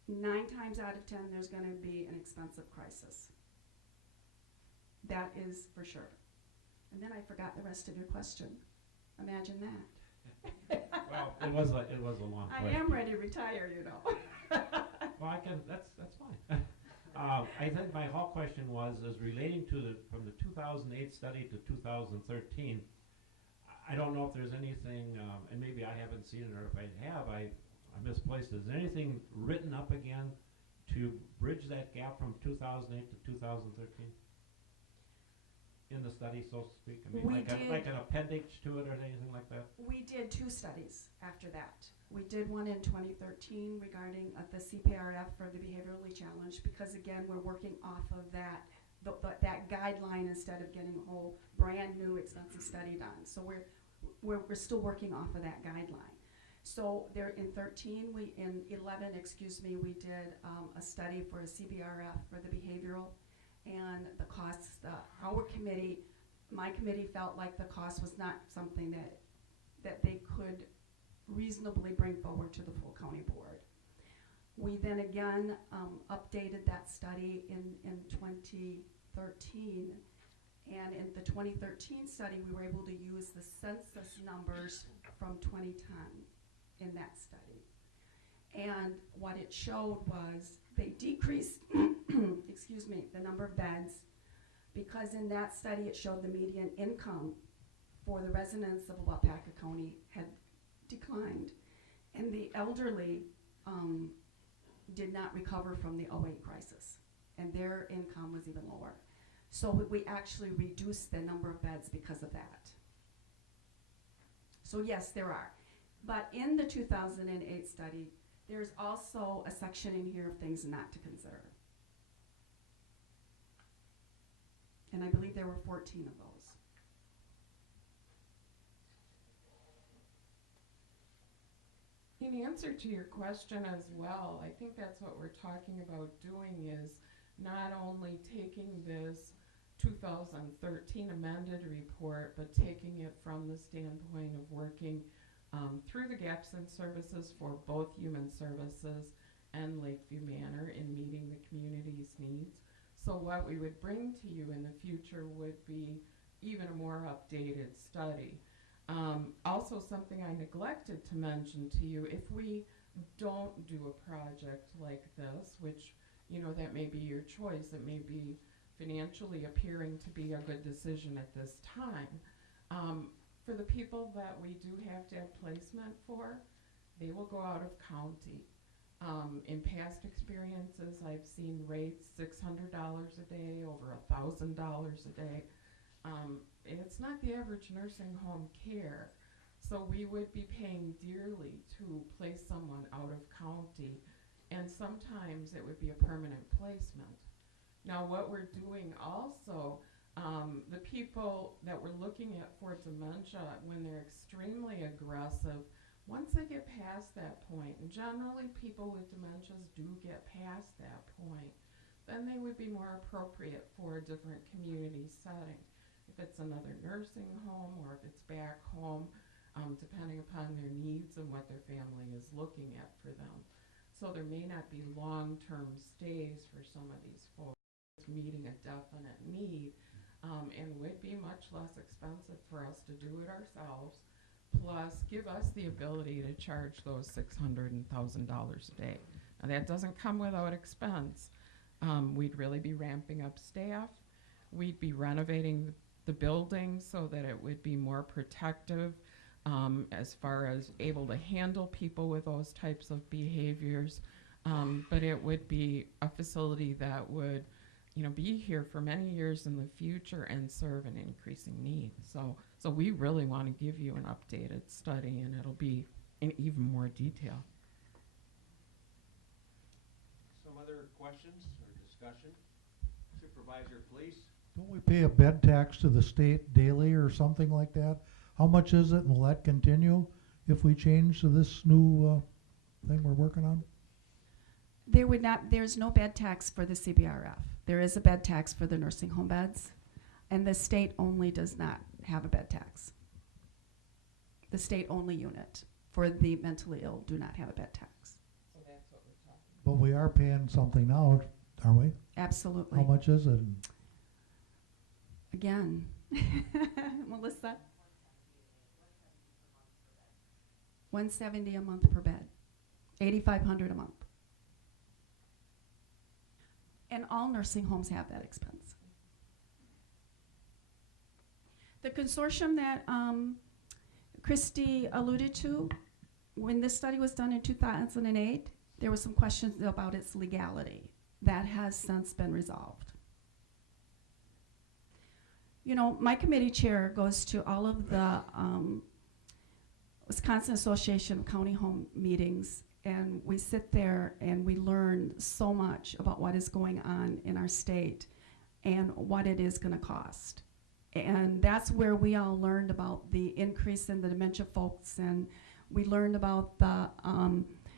9 times out of 10, there's going to be an expensive crisis. That is for sure. And then I forgot the rest of your question. Imagine that. Well, it was a long question. I am ready to retire, you know. Well, that's fine. I think my whole question is relating to from the 2008 study to 2013. I don't know if there's anything, and maybe I haven't seen it, or if I have, I misplaced it. Is there anything written up again to bridge that gap from 2008 to 2013? In the study, so to speak? I mean, like an appendix to it or anything like that? We did 2 studies after that. We did one in 2013 regarding the CPRF for the behaviorally challenged, because again, we're working off of that guideline instead of getting a whole brand new expensive study done. So we're still working off of that guideline. So there in 11, we did a study for a CBRF for the behavioral, and the costs, my committee felt like the cost was not something that they could reasonably bring forward to the full county board. We then again updated that study in 2013, and in the 2013 study we were able to use the census numbers from 2010 in that study. And what it showed was they decreased the number of beds, because in that study it showed the median income for the residents of Waupaca County had declined, and the elderly did not recover from the '08 crisis, and their income was even lower. So we actually reduced the number of beds because of that. So yes, there are. But in the 2008 study, there's also a section in here of things not to consider. And I believe there were 14 of those. In answer to your question as well, I think that's what we're talking about doing, is not only taking this 2013 amended report, but taking it from the standpoint of working through the gaps in services for both Human Services and Lakeview Manor in meeting the community's needs. So what we would bring to you in the future would be even a more updated study. Also, something I neglected to mention to you, if we don't do a project like this, which, you know, that may be your choice, it may be financially appearing to be a good decision at this time. For the people that we do have to have placement for, they will go out of county. In past experiences, I've seen rates $600 a day, over $1,000 a day. It's not the average nursing home care. So we would be paying dearly to place someone out of county, and sometimes it would be a permanent placement. Now what we're doing also, the people that we're looking at for dementia, when they're extremely aggressive, once they get past that point, and generally people with dementias do get past that point, then they would be more appropriate for a different community setting. If it's another nursing home or if it's back home, depending upon their needs and what their family is looking at for them. So there may not be long-term stays for some of these folks meeting a definite need, and would be much less expensive for us to do it ourselves, plus give us the ability to charge those $600 and $1,000 a day. Now that doesn't come without expense. We'd really be ramping up staff. We'd be renovating the building so that it would be more protective as far as able to handle people with those types of behaviors. But it would be a facility that would, you know, be here for many years in the future and serve an increasing need. So we really want to give you an updated study, and it'll be in even more detail. Some other questions or discussion? Supervisor, please. Don't we pay a bed tax to the state daily or something like that? How much is it, and will that continue if we change to this new thing we're working on? There's no bed tax for the CBRF. There is a bed tax for the nursing home beds, and the state only does not have a bed tax. The state only unit for the mentally ill do not have a bed tax. So that's what we're talking about. But we are paying something now, aren't we? Absolutely. How much is it? Again, Melissa? $170 a month per bed, $8,500 a month. And all nursing homes have that expense. The consortium that Christy alluded to, when this study was done in 2008, there were some questions about its legality. That has since been resolved. You know, my committee chair goes to all of the Wisconsin Association of County Home meetings, and we sit there and we learn so much about what is going on in our state and what it is going to cost. And that's where we all learned about the increase in the dementia folks, and we learned about the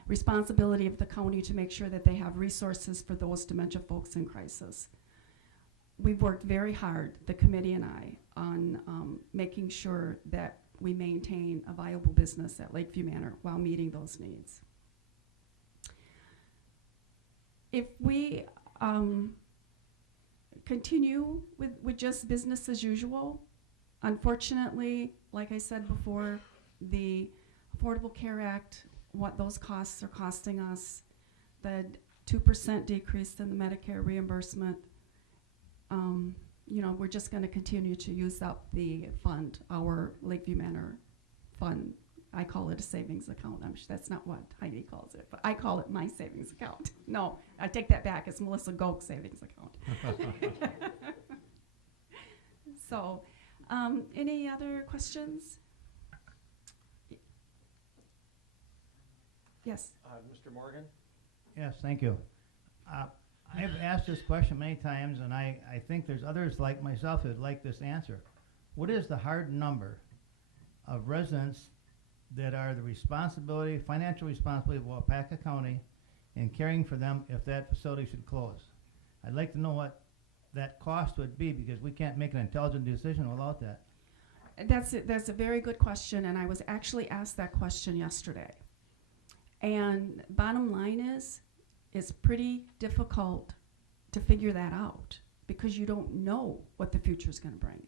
responsibility of the county to make sure that they have resources for those dementia folks in crisis. We've worked very hard, the committee and I, on making sure that we maintain a viable business at Lakeview Manor while meeting those needs. If we continue with just business as usual, unfortunately, like I said before, the Affordable Care Act, what those costs are costing us, the 2% decrease in the Medicare reimbursement, you know, we're just going to continue to use up the fund, our Lakeview Manor fund. I call it a savings account. I'm sure that's not what Heidi calls it, but I call it my savings account. No, I take that back. It's Melissa Goke savings account. So, any other questions? Yes. Mr. Morgan? Yes, thank you. I've asked this question many times, and I think there's others like myself who'd like this answer. What is the hard number of residents that are the responsibility, financial responsibility of Waupaca County in caring for them if that facility should close? I'd like to know what that cost would be, because we can't make an intelligent decision without that. That's a very good question, and I was actually asked that question yesterday. And bottom line is, it's pretty difficult to figure that out because you don't know what the future is going to bring.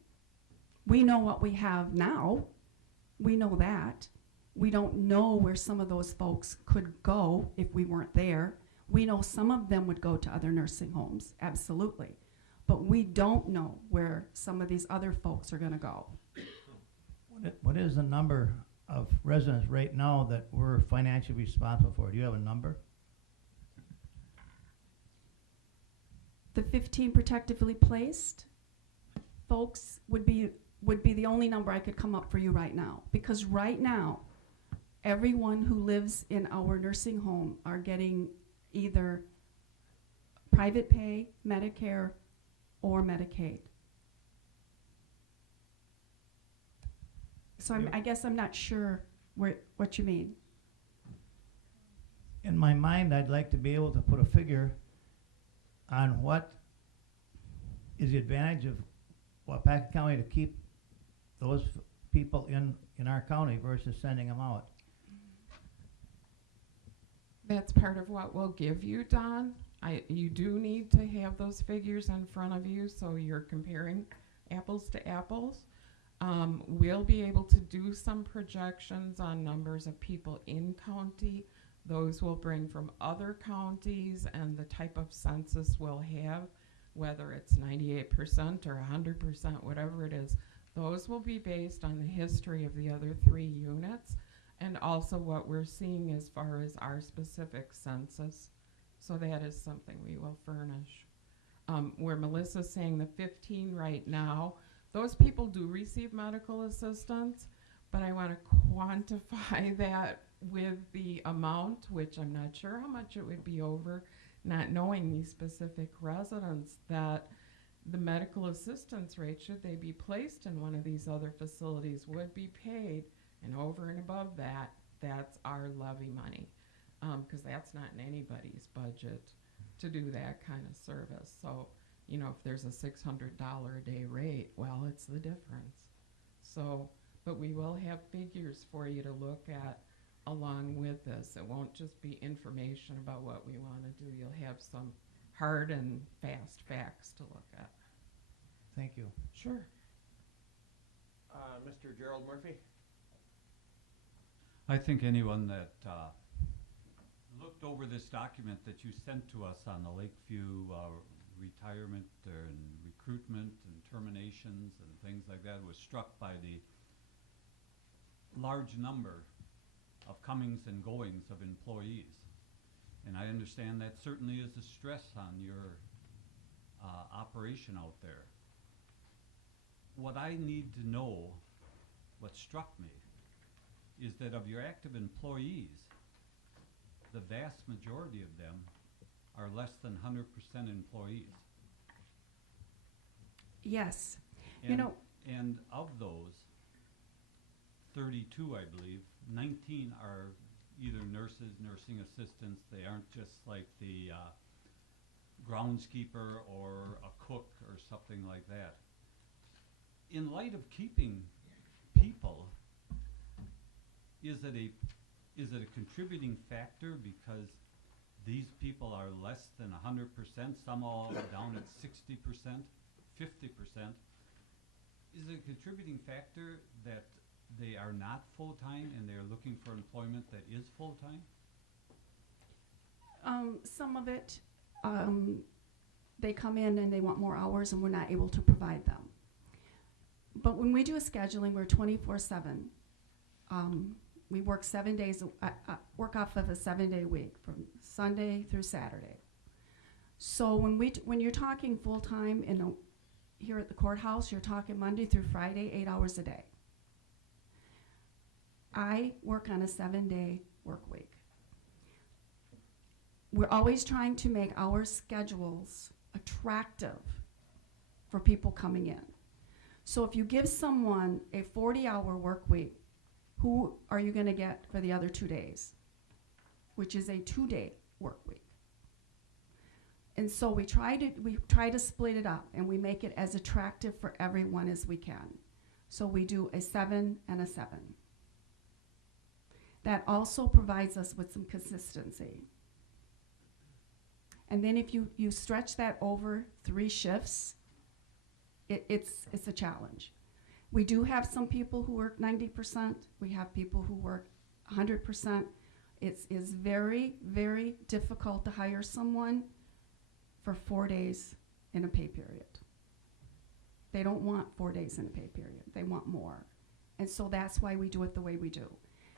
We know what we have now. We know that. We don't know where some of those folks could go if we weren't there. We know some of them would go to other nursing homes, absolutely. But we don't know where some of these other folks are going to go. What is the number of residents right now that we're financially responsible for? Do you have a number? The 15 protectively placed folks would be the only number I could come up for you right now. Because right now, everyone who lives in our nursing home are getting either private pay, Medicare, or Medicaid. So I guess I'm not sure what you mean. In my mind, I'd like to be able to put a figure on what is the advantage of Waupaca County to keep those people in our county versus sending them out. That's part of what we'll give you, Don. You do need to have those figures in front of you so you're comparing apples to apples. We'll be able to do some projections on numbers of people in county. Those will bring from other counties and the type of census we'll have, whether it's 98% or 100%, whatever it is. Those will be based on the history of the other 3 units and also what we're seeing as far as our specific census. So that is something we will furnish. Where Melissa's saying the 15 right now, those people do receive medical assistance, but I want to quantify that with the amount, which I'm not sure how much it would be over, not knowing these specific residents, that the medical assistance rate, should they be placed in one of these other facilities, would be paid, and over and above that, that's our levy money, because that's not in anybody's budget to do that kind of service. So, you know, if there's a $600 a day rate, well, it's the difference. So, but we will have figures for you to look at along with this. It won't just be information about what we want to do. You'll have some hard and fast facts to look at. Thank you. Sure. Mr. Gerald Murphy? I think anyone that looked over this document that you sent to us on the Lakeview retirement and recruitment and terminations and things like that was struck by the large number of comings and goings of employees. And I understand that certainly is a stress on your operation out there. What I need to know, what struck me, is that of your active employees, the vast majority of them are less than 100% employees. Yes. And, You know, and of those, 32, I believe, 19 are either nurses, nursing assistants. They aren't just like the groundskeeper or a cook or something like that. In light of keeping people, is it a contributing factor because these people are less than 100%, some all down at 60%, 50%? Is it a contributing factor that they are not full-time and they're looking for employment that is full-time? some of it, they come in and they want more hours and we're not able to provide them. But when we do a scheduling, we're 24/7. We work 7 days, work off of a 7-day week from Sunday through Saturday. So when you're talking full-time here at the courthouse, you're talking Monday through Friday, 8 hours a day. I work on a 7-day work week. We're always trying to make our schedules attractive for people coming in. So if you give someone a 40-hour work week, who are you going to get for the other 2 days? Which is a 2-day work week. And so we try to split it up and we make it as attractive for everyone as we can. So we do a 7 and a 7. That also provides us with some consistency. And then if you stretch that over 3 shifts, it's a challenge. We do have some people who work 90%. We have people who work 100%. It is very, very difficult to hire someone for 4 days in a pay period. They don't want 4 days in a pay period. They want more. And so that's why we do it the way we do.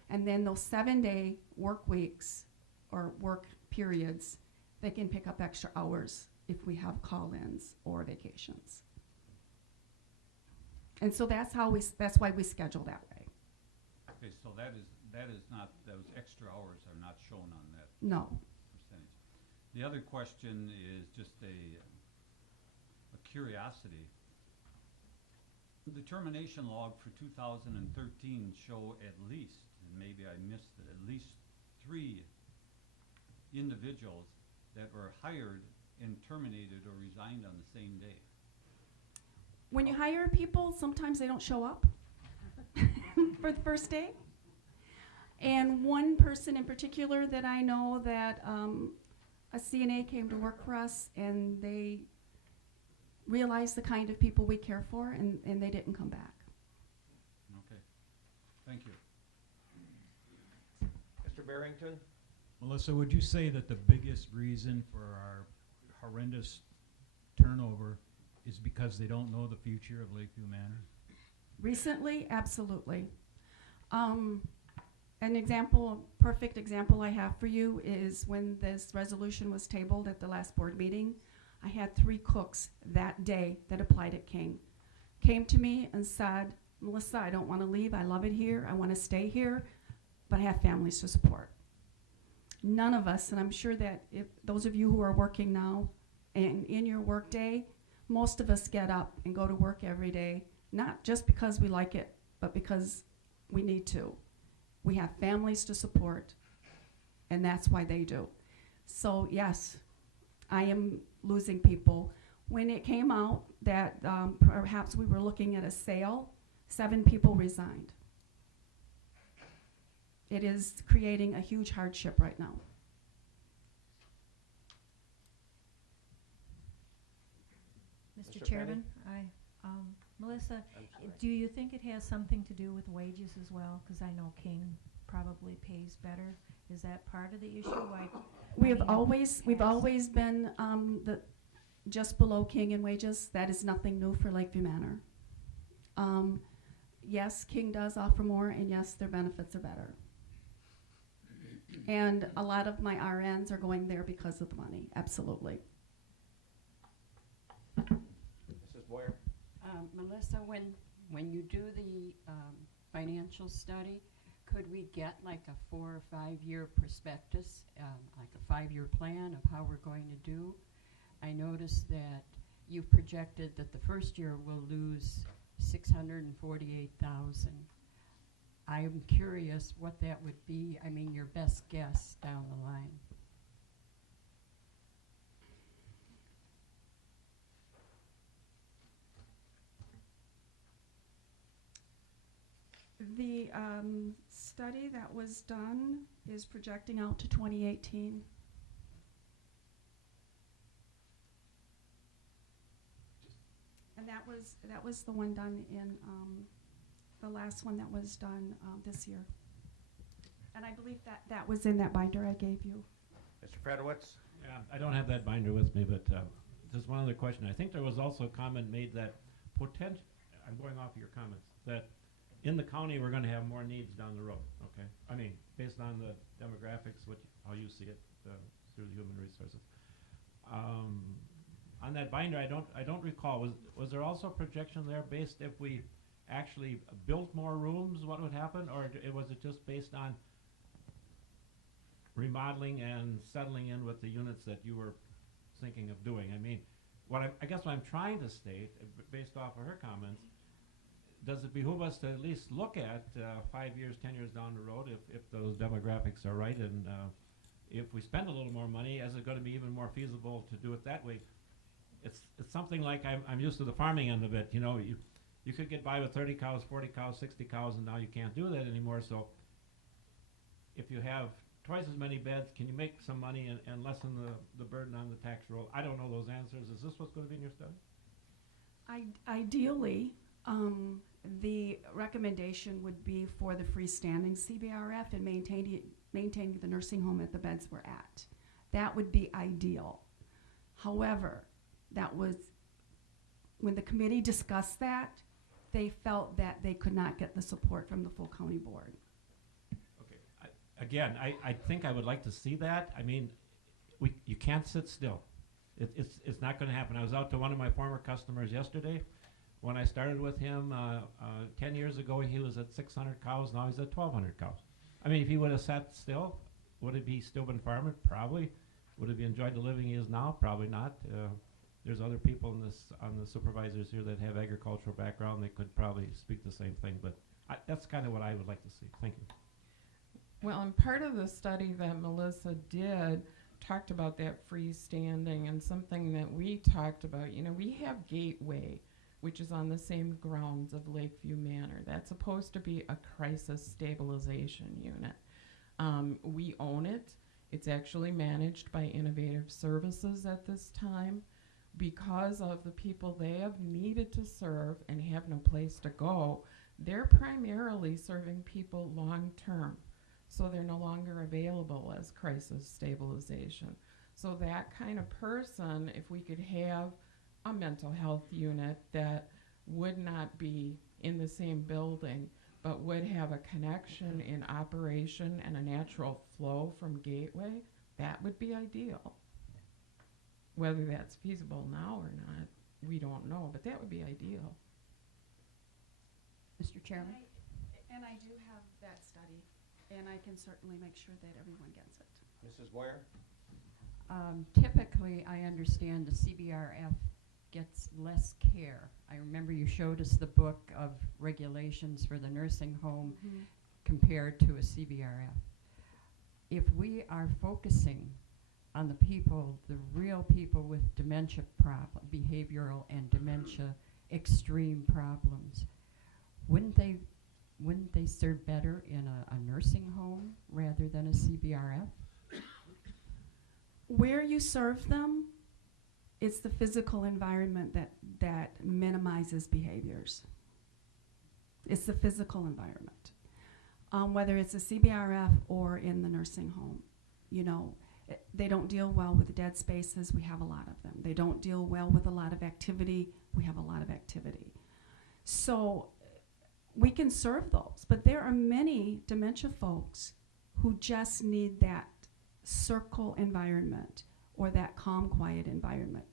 And then those 7-day work weeks or work periods, they can pick up extra hours if we have call-ins or vacations. And so that's why we schedule that way. Okay, so that is not, those extra hours are not shown on that No. percentage. The other question is just a curiosity. The termination log for 2013 show at least, and maybe I missed it, at least 3 individuals that were hired and terminated or resigned on the same day. When you hire people, sometimes they don't show up for the first day. And one person in particular that I know that a CNA came to work for us and they realized the kind of people we care for and they didn't come back. Okay, thank you. Mr. Barrington? Melissa, would you say that the biggest reason for our horrendous turnover is because they don't know the future of Lakeview Manor? Recently, absolutely. An example, perfect example I have for you is when this resolution was tabled at the last board meeting, I had 3 cooks that day that applied at King. Came to me and said, Melissa, I don't want to leave. I love it here. I want to stay here, but I have families to support. None of us, and I'm sure that if those of you who are working now and in your work day, most of us get up and go to work every day, not just because we like it, but because we need to. We have families to support, and that's why they do. So yes, I am losing people. When it came out that perhaps we were looking at a sale, 7 people resigned. It is creating a huge hardship right now. Mr. Chairman, Melissa, do you think it has something to do with wages as well? Because I know King probably pays better. Is that part of the issue? Why We've always been just below King in wages. That is nothing new for Lakeview Manor. Yes, King does offer more, and yes, their benefits are better. And a lot of my RNs are going there because of the money, absolutely. Mrs. Boyer? Melissa, when you do the financial study, could we get like a 4 or 5 year prospectus, like a 5-year plan of how we're going to do? I noticed that you've projected that the first year we'll lose $648,000. I'm curious what that would be. I mean, your best guess down the line. The study that was done is projecting out to 2018. And that was the one done in the last one that was done this year. And I believe that was in that binder I gave you. Mr. Fredowitz? Yeah, I don't have that binder with me, but Just one other question. I think there was also a comment made that I'm going off of your comments, that in the county, we're gonna have more needs down the road, okay? I mean, based on the demographics, how you see it, through the human resources. On that binder, I don't recall, was there also a projection there based if we actually built more rooms, what would happen? Or was it just based on remodeling and settling in with the units that you were thinking of doing? I mean, I guess what I'm trying to state, based off of her comments, does it behoove us to at least look at 5 years, 10 years down the road if those demographics are right, and if we spend a little more money, is it going to be even more feasible to do it that way? It's something like I'm used to the farming end of it. You know, you could get by with 30 cows, 40 cows, 60 cows, and now you can't do that anymore. So if you have twice as many beds, can you make some money and lessen the burden on the tax roll? I don't know those answers. Is this what's going to be in your study? Ideally, the recommendation would be for the freestanding CBRF and maintaining the nursing home at the beds we're at. That would be ideal. However, that was, when the committee discussed that, they felt that they could not get the support from the full county board. Again, I think I would like to see that. I mean, you can't sit still. It's not going to happen. I was out to one of my former customers yesterday. When I started with him 10 years ago, he was at 600 cows. Now he's at 1,200 cows. I mean, if he would have sat still, would it be still been farming? Probably. Would have enjoyed the living he is now? Probably not. There's other people on the supervisors here that have agricultural background. They could probably speak the same thing. But that's kind of what I would like to see. Thank you. Well, and part of the study that Melissa did talked about that freestanding, and something that we talked about, you know, we have Gateway, which is on the same grounds of Lakeview Manor. That's supposed to be a crisis stabilization unit. We own it. It's actually managed by Innovative Services at this time. Because of the people they have needed to serve and have no place to go, they're primarily serving people long-term. So they're no longer available as crisis stabilization. So that kind of person, if we could have a mental health unit that would not be in the same building, but would have a connection in operation and a natural flow from Gateway, that would be ideal. Whether that's feasible now or not, we don't know, but that would be ideal. Mr. Chairman? And I do have that study, and I can certainly make sure that everyone gets it. Mrs. Boyer? Typically, I understand the CBRF gets less care. I remember you showed us the book of regulations for the nursing home compared to a CBRF. If we are focusing on the people, the real people with dementia behavioral and dementia extreme problems, wouldn't they serve better in a nursing home rather than a CBRF? Where you serve them, it's the physical environment that minimizes behaviors. It's the physical environment. Whether it's a CBRF or in the nursing home, you know, they don't deal well with dead spaces. We have a lot of them. They don't deal well with a lot of activity. We have a lot of activity. So we can serve those, but there are many dementia folks who just need that circle environment or that calm, quiet environment,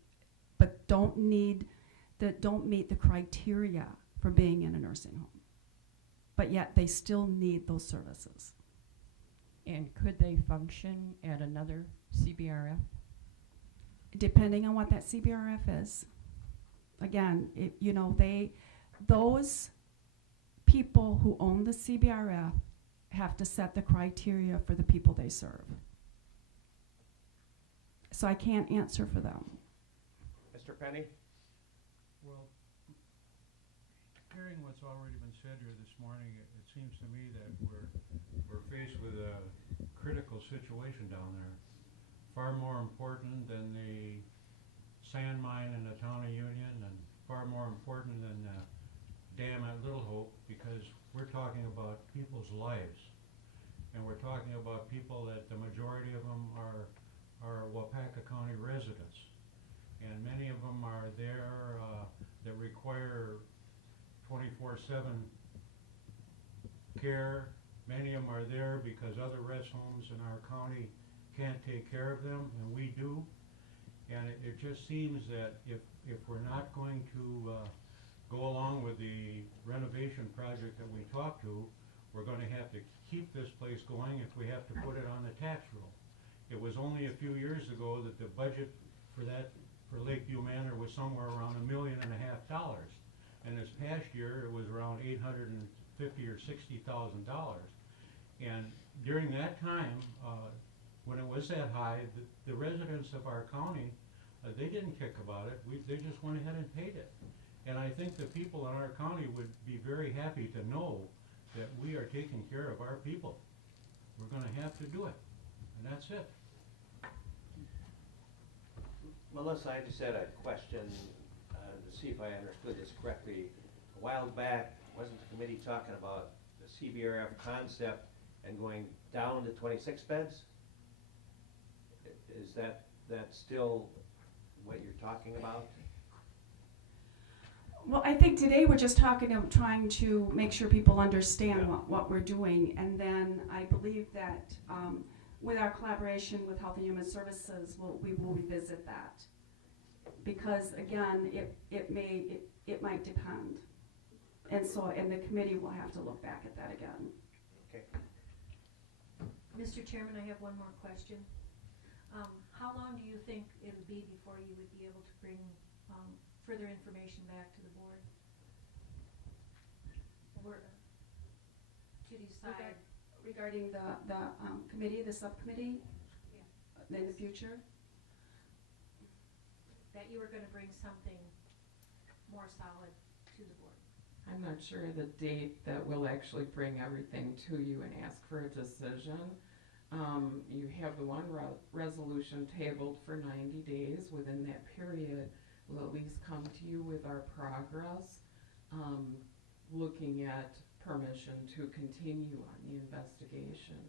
but don't meet the criteria for being in a nursing home. But yet they still need those services. And could they function at another CBRF? Depending on what that CBRF is. Again, those people who own the CBRF have to set the criteria for the people they serve. So I can't answer for them. Mr. Penny? Well, hearing what's already been said here this morning, it seems to me that we're faced with a critical situation down there. Far more important than the sand mine in the town of Union, and far more important than the dam at Little Hope, because we're talking about people's lives. And we're talking about people that the majority of them are Waupaca County residents. and many of them are there that require 24/7 care. Many of them are there because other rest homes in our county can't take care of them, and we do. And it just seems that if we're not going to go along with the renovation project that we talked to, we're going to have to keep this place going if we have to put it on the tax roll. It was only a few years ago that the budget for Lakeview Manor was somewhere around $1.5 million. And this past year, it was around $850,000 or $60,000. And during that time, when it was that high, the residents of our county, they didn't kick about it. They just went ahead and paid it. And I think the people in our county would be very happy to know that we are taking care of our people. We're going to have to do it, and that's it. Melissa, I just had a question to see if I understood this correctly. A while back, wasn't the committee talking about the CBRF concept and going down to 26 beds? Is that still what you're talking about? Well, I think today we're just trying to make sure people understand what we're doing, and then I believe that with our collaboration with Health and Human Services, we will revisit that, because again, it might depend, and the committee will have to look back at that again. Okay. Mr. Chairman, I have one more question. How long do you think it'll be before you would be able to bring further information back to the board? Or to decide regarding the committee, the subcommittee, in the future? That you were going to bring something more solid to the board? I'm not sure the date that we'll actually bring everything to you and ask for a decision. You have the one resolution tabled for 90 days. Within that period, we'll at least come to you with our progress, looking at permission to continue on the investigation.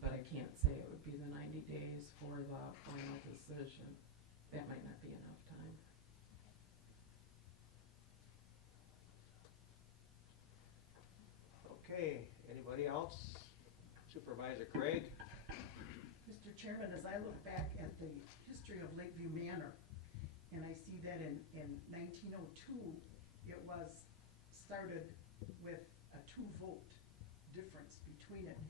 But I can't say it would be the 90 days for the final decision. That might not be enough time. Okay, anybody else? Supervisor Craig? Mr. Chairman, as I look back at the history of Lakeview Manor, and I see that in 1902, it was started with a 2-vote difference between it.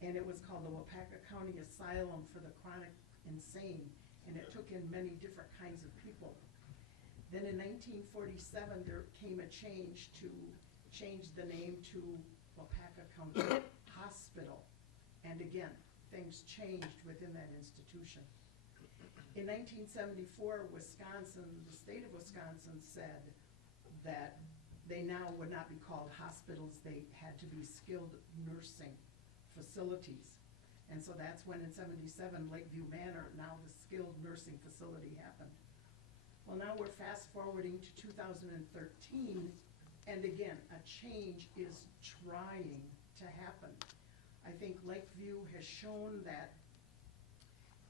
And it was called the Waupaca County Asylum for the Chronic Insane, and it took in many different kinds of people. Then in 1947, there came a change to change the name to Waupaca County Hospital. And again, things changed within that institution. In 1974, Wisconsin, the state of Wisconsin said that they now would not be called hospitals, they had to be skilled nursing facilities. And so that's when in 77, Lakeview Manor, now the skilled nursing facility happened. Well, now we're fast forwarding to 2013, and again, a change is trying to happen. I think Lakeview has shown that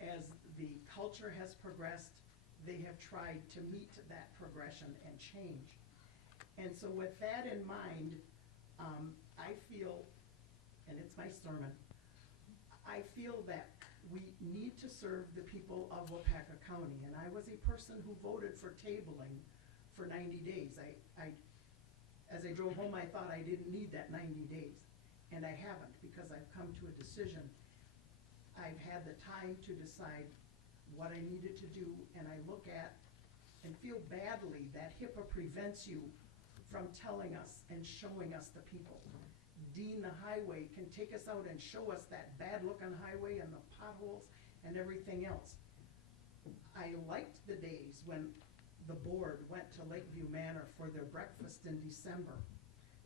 as the culture has progressed, they have tried to meet that progression and change. And so with that in mind, I feel, and it's my sermon, I feel that we need to serve the people of Waupaca County. And I was a person who voted for tabling for 90 days. As I drove home, I thought I didn't need that 90 days. And I haven't, because I've come to a decision. I've had the time to decide what I needed to do, and I look at and feel badly that HIPAA prevents you from telling us and showing us the people. Dean, the highway, can take us out and show us that bad-looking highway and the potholes and everything else. I liked the days when the board went to Lakeview Manor for their breakfast in December,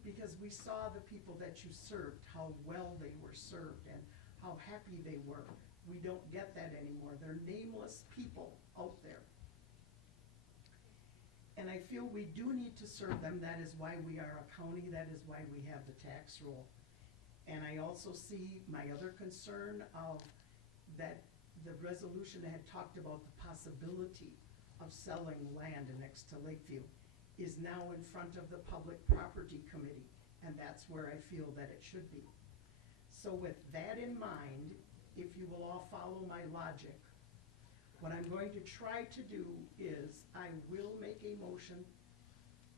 because we saw the people that you served, how well they were served and how happy they were. We don't get that anymore. They're nameless people out there. And I feel we do need to serve them. That is why we are a county. That is why we have the tax roll. And I also see my other concern of that the resolution had talked about the possibility of selling land next to Lakeview is now in front of the Public Property Committee, and that's where I feel that it should be. So with that in mind, if you will all follow my logic, what I'm going to try to do is I will make a motion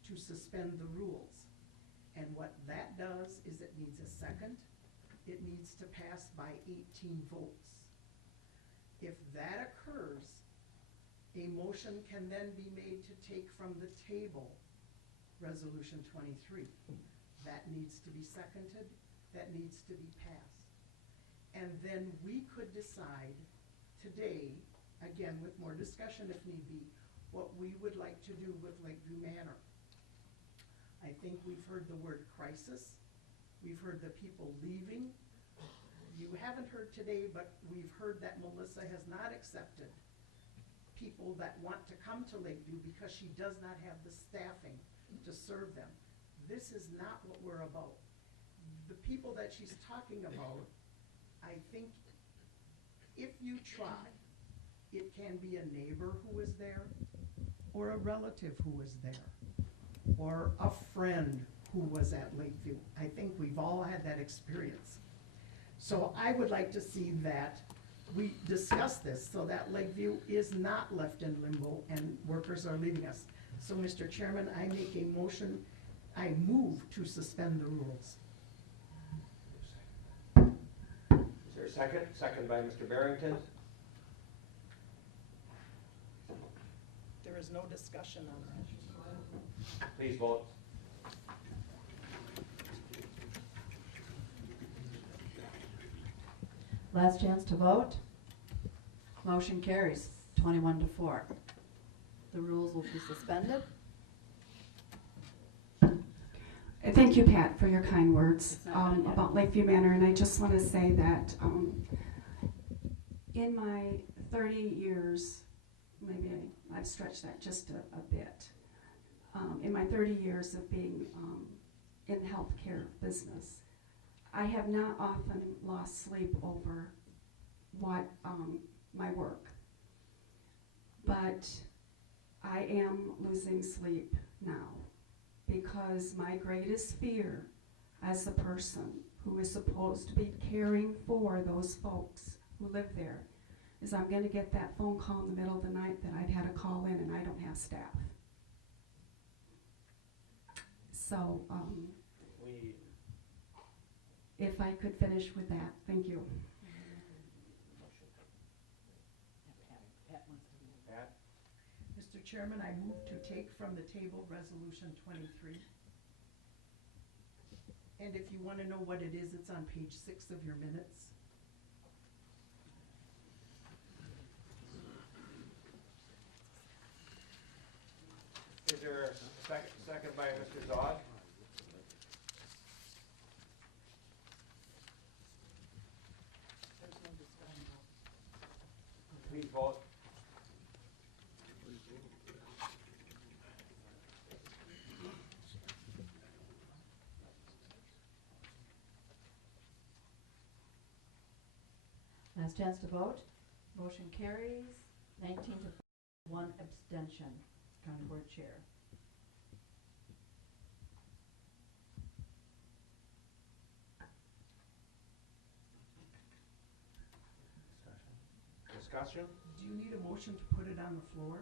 to suspend the rules. And what that does is it needs a second. It needs to pass by 18 votes. If that occurs, a motion can then be made to take from the table Resolution 23. That needs to be seconded. That needs to be passed. And then we could decide today, again with more discussion if need be, what we would like to do with Lakeview Manor. I think we've heard the word crisis. We've heard the people leaving. You haven't heard today, but we've heard that Melissa has not accepted people that want to come to Lakeview because she does not have the staffing to serve them. This is not what we're about. The people that she's talking about, I think if you try, it can be a neighbor who is there, or a relative who was there, or a friend who was at Lakeview. I think we've all had that experience. So I would like to see that we discuss this so that Lakeview is not left in limbo and workers are leaving us. So Mr. Chairman, I make a motion, I move to suspend the rules. Is there a second? Second by Mr. Barrington. There is no discussion on that. Please vote. Last chance to vote. Motion carries 21-4. The rules will be suspended. Thank you, Pat, for your kind words It's not done yet. about Lakeview Manor, and I just want to say that in my 30 years, maybe I've stretched that just a bit, in my 30 years of being in the healthcare business, I have not often lost sleep over what my work, but I am losing sleep now because my greatest fear as a person who is supposed to be caring for those folks who live there is I'm going to get that phone call in the middle of the night that I've had a call in and I don't have staff. So if I could finish with that, thank you. Pat? Mr. Chairman, I move to take from the table Resolution 23. And if you want to know what it is, it's on page 6 of your minutes. Is there a second by Mr. Zog? Please vote. Last chance to vote. Motion carries 19-4. 1 abstention. County Board Chair. Discussion? Do you need a motion to put it on the floor?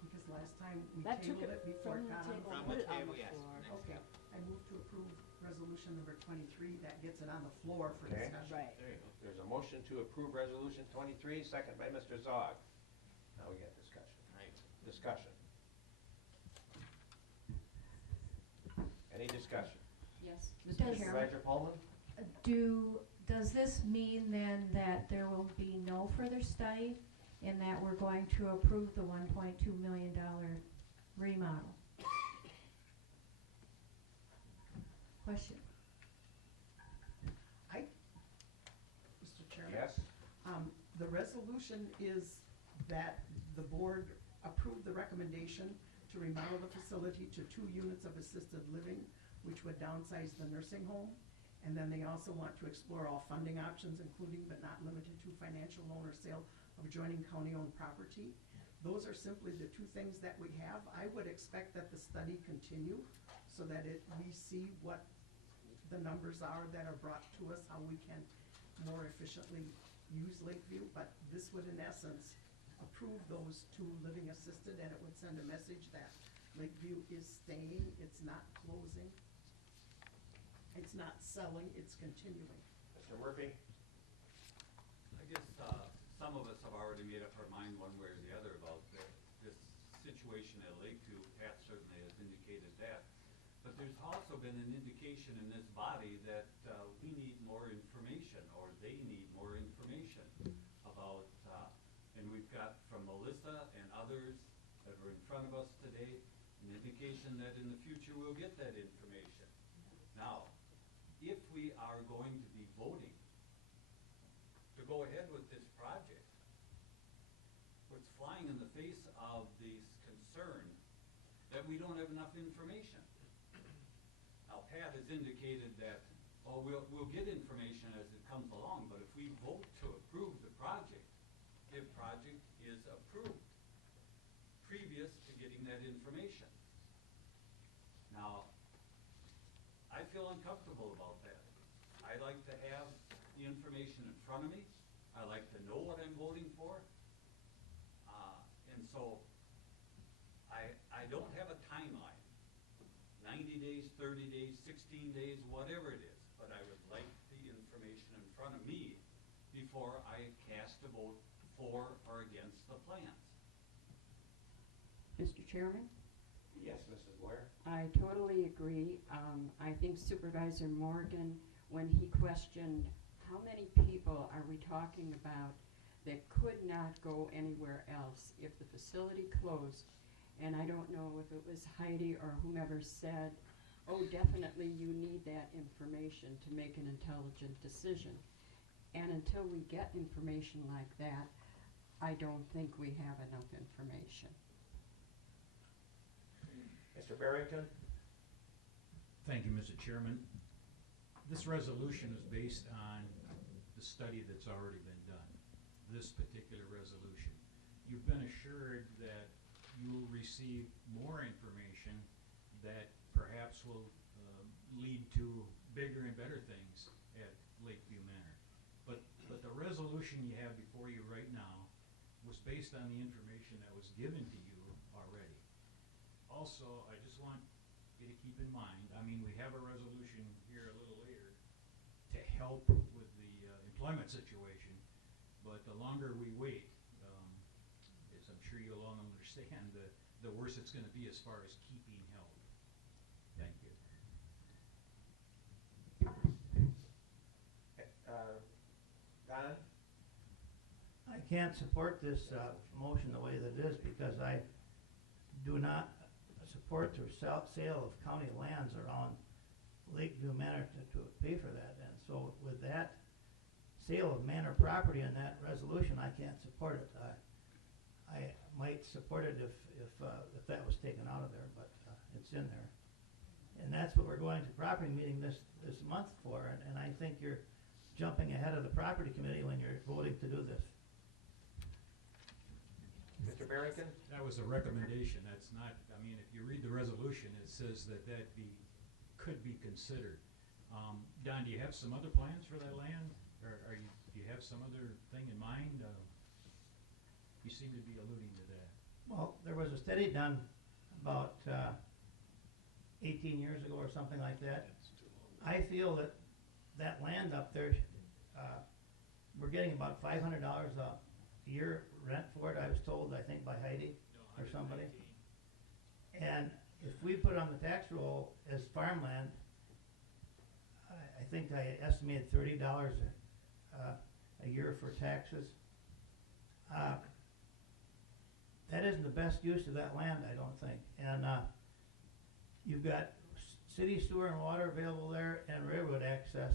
Because last time we That took tabled it it before from it the got on table. the Put floor. it on the floor. Okay, I move to approve resolution number 23. That gets it on the floor for Okay. discussion. Right. There you go. There's a motion to approve Resolution 23, second by Mr. Zog. Now we get discussion. Right. Discussion. Any discussion? Yes. Mr. Chairman. Supervisor Pullman? Does this mean then that there will be no further study and that we're going to approve the $1.2 million remodel? Question. Mr. Chairman? Yes? The resolution is that the board approve the recommendation to remodel the facility to 2 units of assisted living, which would downsize the nursing home. And then they also want to explore all funding options, including but not limited to financial loan or sale of adjoining county-owned property. those are simply the two things that we have. I would expect that the study continue so that we see what the numbers are that are brought to us, how we can more efficiently use Lakeview, but this would in essence approve those two living assisted, and it would send a message that Lakeview is staying, it's not closing, it's not selling, it's continuing. Mr. Murphy? I guess some of us have already made up our mind one way or the other about this situation at Lakeview. Pat certainly has indicated that. But there's also been an indication in this body that we need more information, or they need more information about, and we've got from Melissa and others that are in front of us today, an indication that in the future we'll get that information. Now, if we are going to be voting to go ahead with this project, what's flying in the face of this concern that we don't have enough information. Now, Pat has indicated that, oh, we'll get information as it comes along, but if we vote to approve the project is approved previous to getting that information. Now, I feel uncomfortable about that. I like to have the information in front of me. I like to know what I'm voting for. And so I don't have a timeline, 90 days, 30 days, 16 days, whatever it is, but I would like the information in front of me before I cast a vote for or against the plans. Mr. Chairman? Yes, Mrs. Blair? I totally agree. I think Supervisor Morgan, when he questioned how many people are we talking about that could not go anywhere else if the facility closed, and I don't know if it was Heidi or whomever said, oh, definitely you need that information to make an intelligent decision. And until we get information like that, I don't think we have enough information. Mr. Barrington? Thank you, Mr. Chairman. This resolution is based on the study that's already been done, this particular resolution. You've been assured that you will receive more information that perhaps will lead to bigger and better things at Lakeview Manor. But the resolution you have before you right now was based on the information that was given to you already. Also, I just want you to keep in mind, I mean, we have a resolution here a little later to help with the employment situation, but the longer we wait, as I'm sure you'll all understand, the worse it's going to be as far as keeping help. Thank you. Don? I can't support this motion the way that it is because I do not support the sale of county lands around Lakeview Manor to pay for that. And so with that sale of manor property in that resolution, I can't support it. I might support it if that was taken out of there, but it's in there. And that's what we're going to property meeting this month for, and I think you're jumping ahead of the property committee when you're voting to do this. Mr. Barrington? That was a recommendation. That's not, I mean, if you read the resolution, it says that could be considered. Don, do you have some other plans for that land? Or do you have some other thing in mind? You seem to be alluding to that. Well, there was a study done about 18 years ago or something like that. I feel that land up there, we're getting about $500 a year rent for it, I was told, I think by Heidi or somebody. And if we put on the tax roll as farmland, I think I estimated $30 a year for taxes. That isn't the best use of that land, I don't think. And you've got city sewer and water available there and railroad access.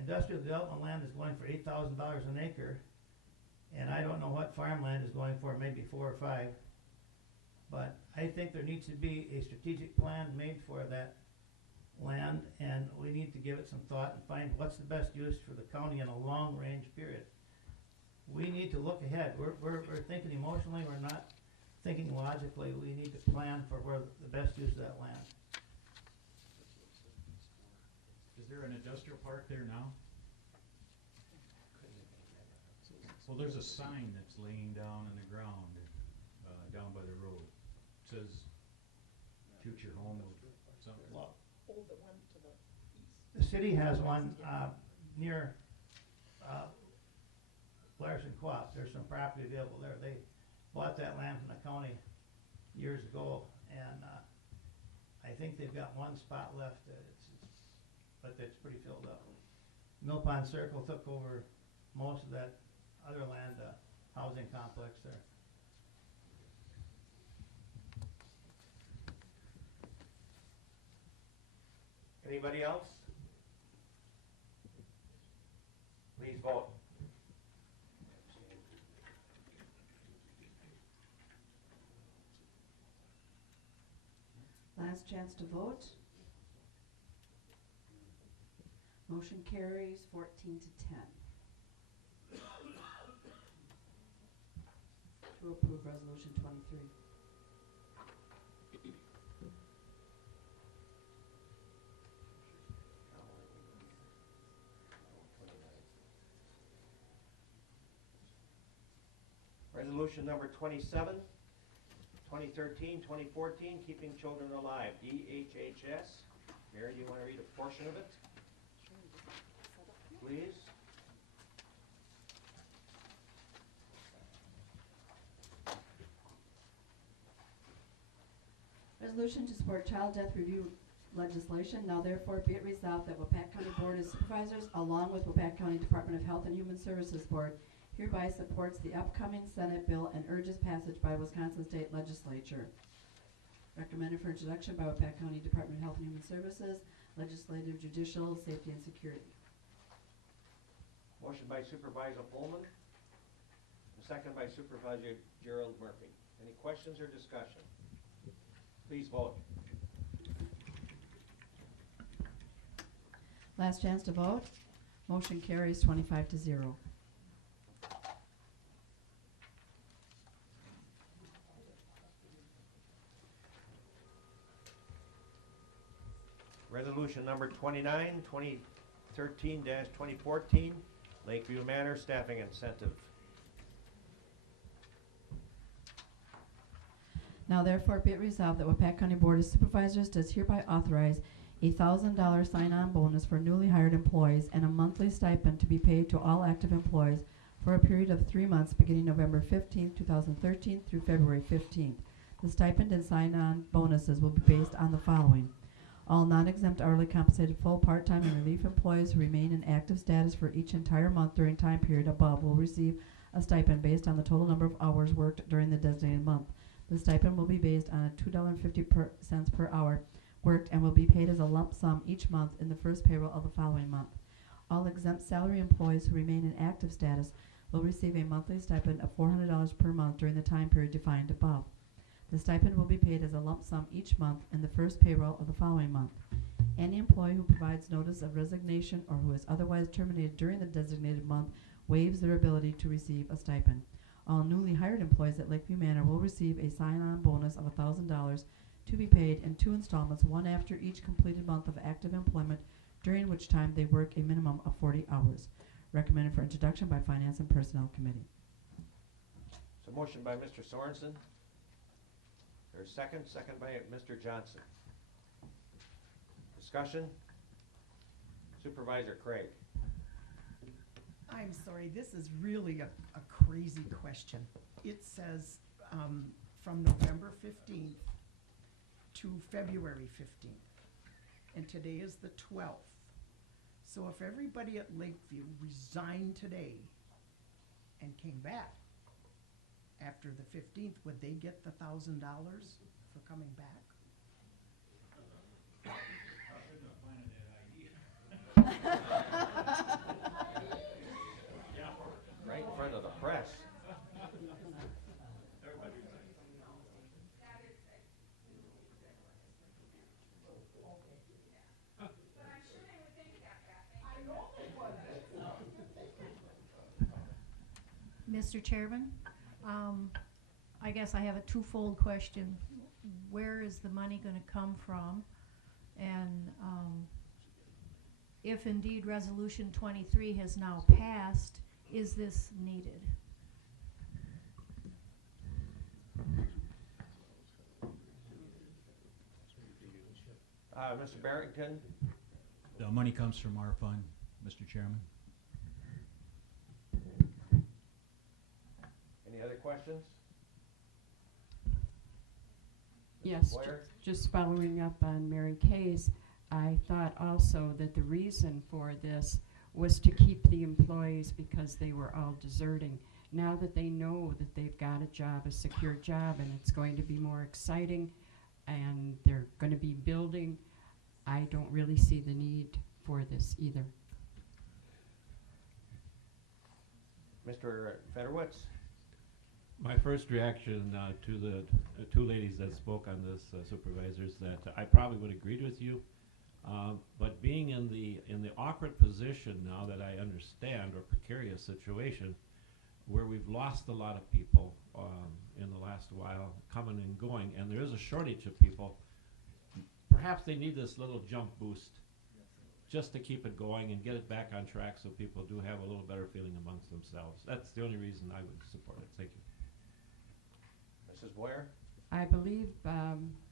Industrial development land is going for $8,000 an acre, and I don't know what farmland is going for, maybe 4 or 5. But I think there needs to be a strategic plan made for that land, and we need to give it some thought and find what's the best use for the county in a long-range period. we need to look ahead. We're thinking emotionally, we're not thinking logically. We need to plan for where the best use of that land. Is there an industrial park there now? Well, there's a sign that's laying down on the ground, down by the road. It says, future home of something. Well, the city has one near Larson Co-op. There's some property available there. They bought that land from the county years ago, and I think they've got one spot left. But it's pretty filled up. Mill Pond Circle took over most of that other land, housing complex there. Anybody else? Please vote. Last chance to vote. Motion carries 14 to 10. To approve resolution 23. Resolution number 27, 2013-2014, Keeping Children Alive, DHHS. Mary, do you want to read a portion of it? Please. Resolution to support child death review legislation. Now therefore be it resolved that Waupaca County Board of Supervisors, along with Waupaca County Department of Health and Human Services Board, hereby supports the upcoming Senate bill and urges passage by Wisconsin State Legislature. Recommended for introduction by Waupaca County Department of Health and Human Services, Legislative, Judicial, Safety, and Security. Motion by Supervisor Pullman, and second by Supervisor Gerald Murphy. Any questions or discussion? Please vote. Last chance to vote. Motion carries 25 to 0. Resolution number 29, 2013-2014, Lakeview Manor Staffing Incentive. Now therefore be it resolved that Waupaca County Board of Supervisors does hereby authorize a $1,000 sign-on bonus for newly hired employees and a monthly stipend to be paid to all active employees for a period of 3 months beginning November 15, 2013 through February 15th. The stipend and sign-on bonuses will be based on the following. All non-exempt hourly compensated full, part-time, and relief employees who remain in active status for each entire month during time period above will receive a stipend based on the total number of hours worked during the designated month. The stipend will be based on a $2.50 per hour worked and will be paid as a lump sum each month in the first payroll of the following month. All exempt salary employees who remain in active status will receive a monthly stipend of $400 per month during the time period defined above. The stipend will be paid as a lump sum each month in the first payroll of the following month. Any employee who provides notice of resignation or who is otherwise terminated during the designated month waives their ability to receive a stipend. All newly hired employees at Lakeview Manor will receive a sign-on bonus of $1,000 to be paid in 2 installments, one after each completed month of active employment, during which time they work a minimum of 40 hours. Recommended for introduction by Finance and Personnel Committee. So motion by Mr. Sorensen. There's second by Mr. Johnson. Discussion? Supervisor Craig. I'm sorry, this is really a crazy question. It says from November 15th to February 15th, and today is the 12th. So if everybody at Lakeview resigned today and came back after the 15th, would they get the $1,000 for coming back? Right in front of the press. Mr. Chairman, I guess I have a twofold question. Where is the money going to come from? And if indeed Resolution 23 has now passed, is this needed? Mr. Barrington? The money comes from our fund, Mr. Chairman. Any other questions? Yes, Boyer? just following up on Mary Kay's, I thought also that the reason for this was to keep the employees because they were all deserting. Now that they know that they've got a job, a secure job, and it's going to be more exciting, and they're going to be building, I don't really see the need for this either. Mr. Federowitz? My first reaction to the two ladies that spoke on this, supervisors, that I probably would agree with you. But being in the awkward position now that I understand, or precarious situation, where we've lost a lot of people in the last while, coming and going, and there is a shortage of people, perhaps they need this little jump boost just to keep it going and get it back on track so people do have a little better feeling amongst themselves. That's the only reason I would support it. Thank you. Mrs. Boyer? I believe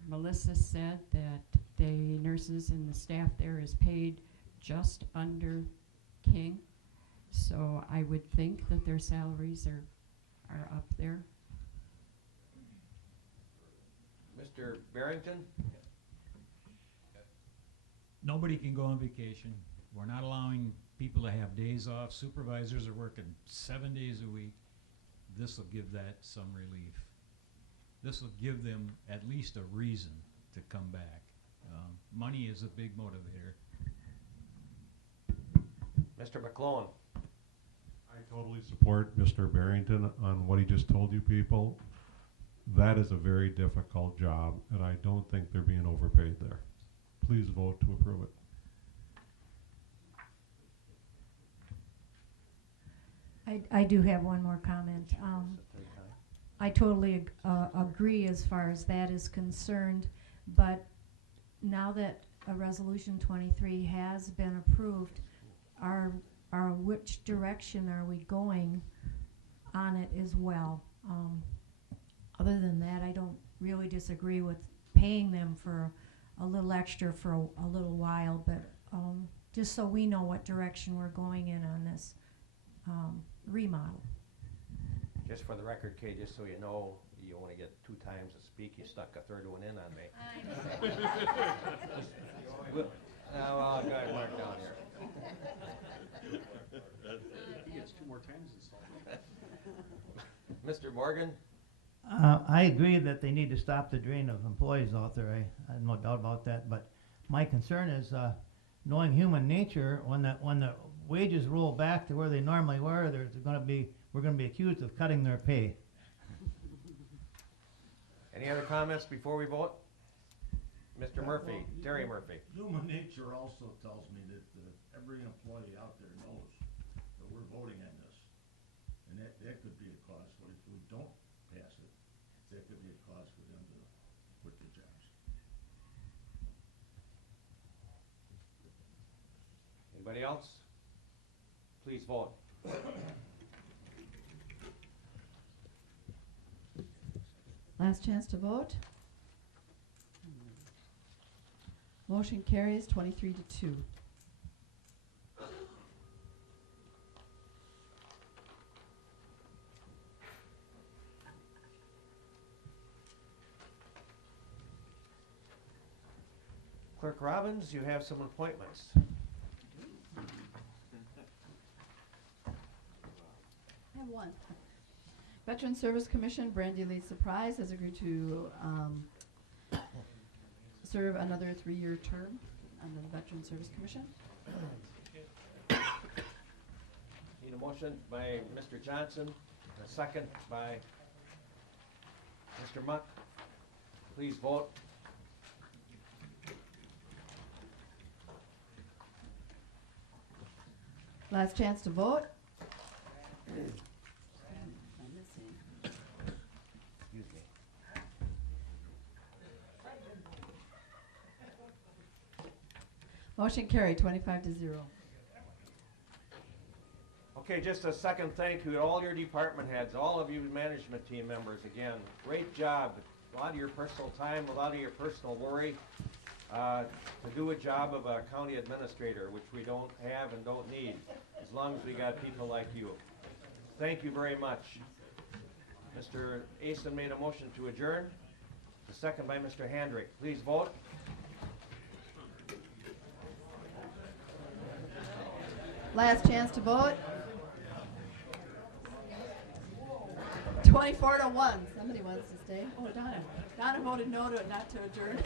Melissa said that the nurses and the staff there is paid just under King. So I would think that their salaries are up there. Mr. Barrington? Nobody can go on vacation. We're not allowing people to have days off. Supervisors are working 7 days a week. This will give that some relief. This will give them at least a reason to come back. Money is a big motivator. Mr. McClone? I totally support Mr. Barrington on what he just told you people. That is a very difficult job, and I don't think they're being overpaid there. Please vote to approve it. I do have one more comment. I totally agree as far as that is concerned, but now that a Resolution 23 has been approved, which direction are we going on it as well? Other than that, I don't really disagree with paying them for a little extra for a little while, but just so we know what direction we're going in on this remodel. Just for the record, Kay, just so you know, you only get 2 times to speak. You stuck a third one in on me. Well, go ahead, mark down here. He gets 2 more times installed. Mr. Morgan? I agree that they need to stop the drain of employees out there. I have no doubt about that. But my concern is knowing human nature. When the wages roll back to where they normally were, we're going to be accused of cutting their pay. Any other comments before we vote? Mr. Murphy, Terry Murphy. Human nature also tells me that every employee out there knows that we're voting on this. And that could be a cause. But if we don't pass it, that could be a cause for them to quit their jobs. Anybody else? Please vote. Last chance to vote. Motion carries 23-2. Clerk Robbins, you have some appointments. I have one. Veteran Service Commission, Brandy Lee Surprise has agreed to serve another 3-year term on the Veteran Service Commission. Need a motion by Mr. Johnson, a second by Mr. Muck. Please vote. Last chance to vote. Motion carried, 25-0. Okay, just a second thank you to all your department heads, all of you management team members again. Great job. A lot of your personal time, a lot of your personal worry to do a job of a county administrator, which we don't have and don't need, as long as we got people like you. Thank you very much. Mr. Asen made a motion to adjourn. The second by Mr. Handrick. Please vote. Last chance to vote. 24-1. Somebody wants to stay. Oh, Donna. Donna voted no to it, not to adjourn.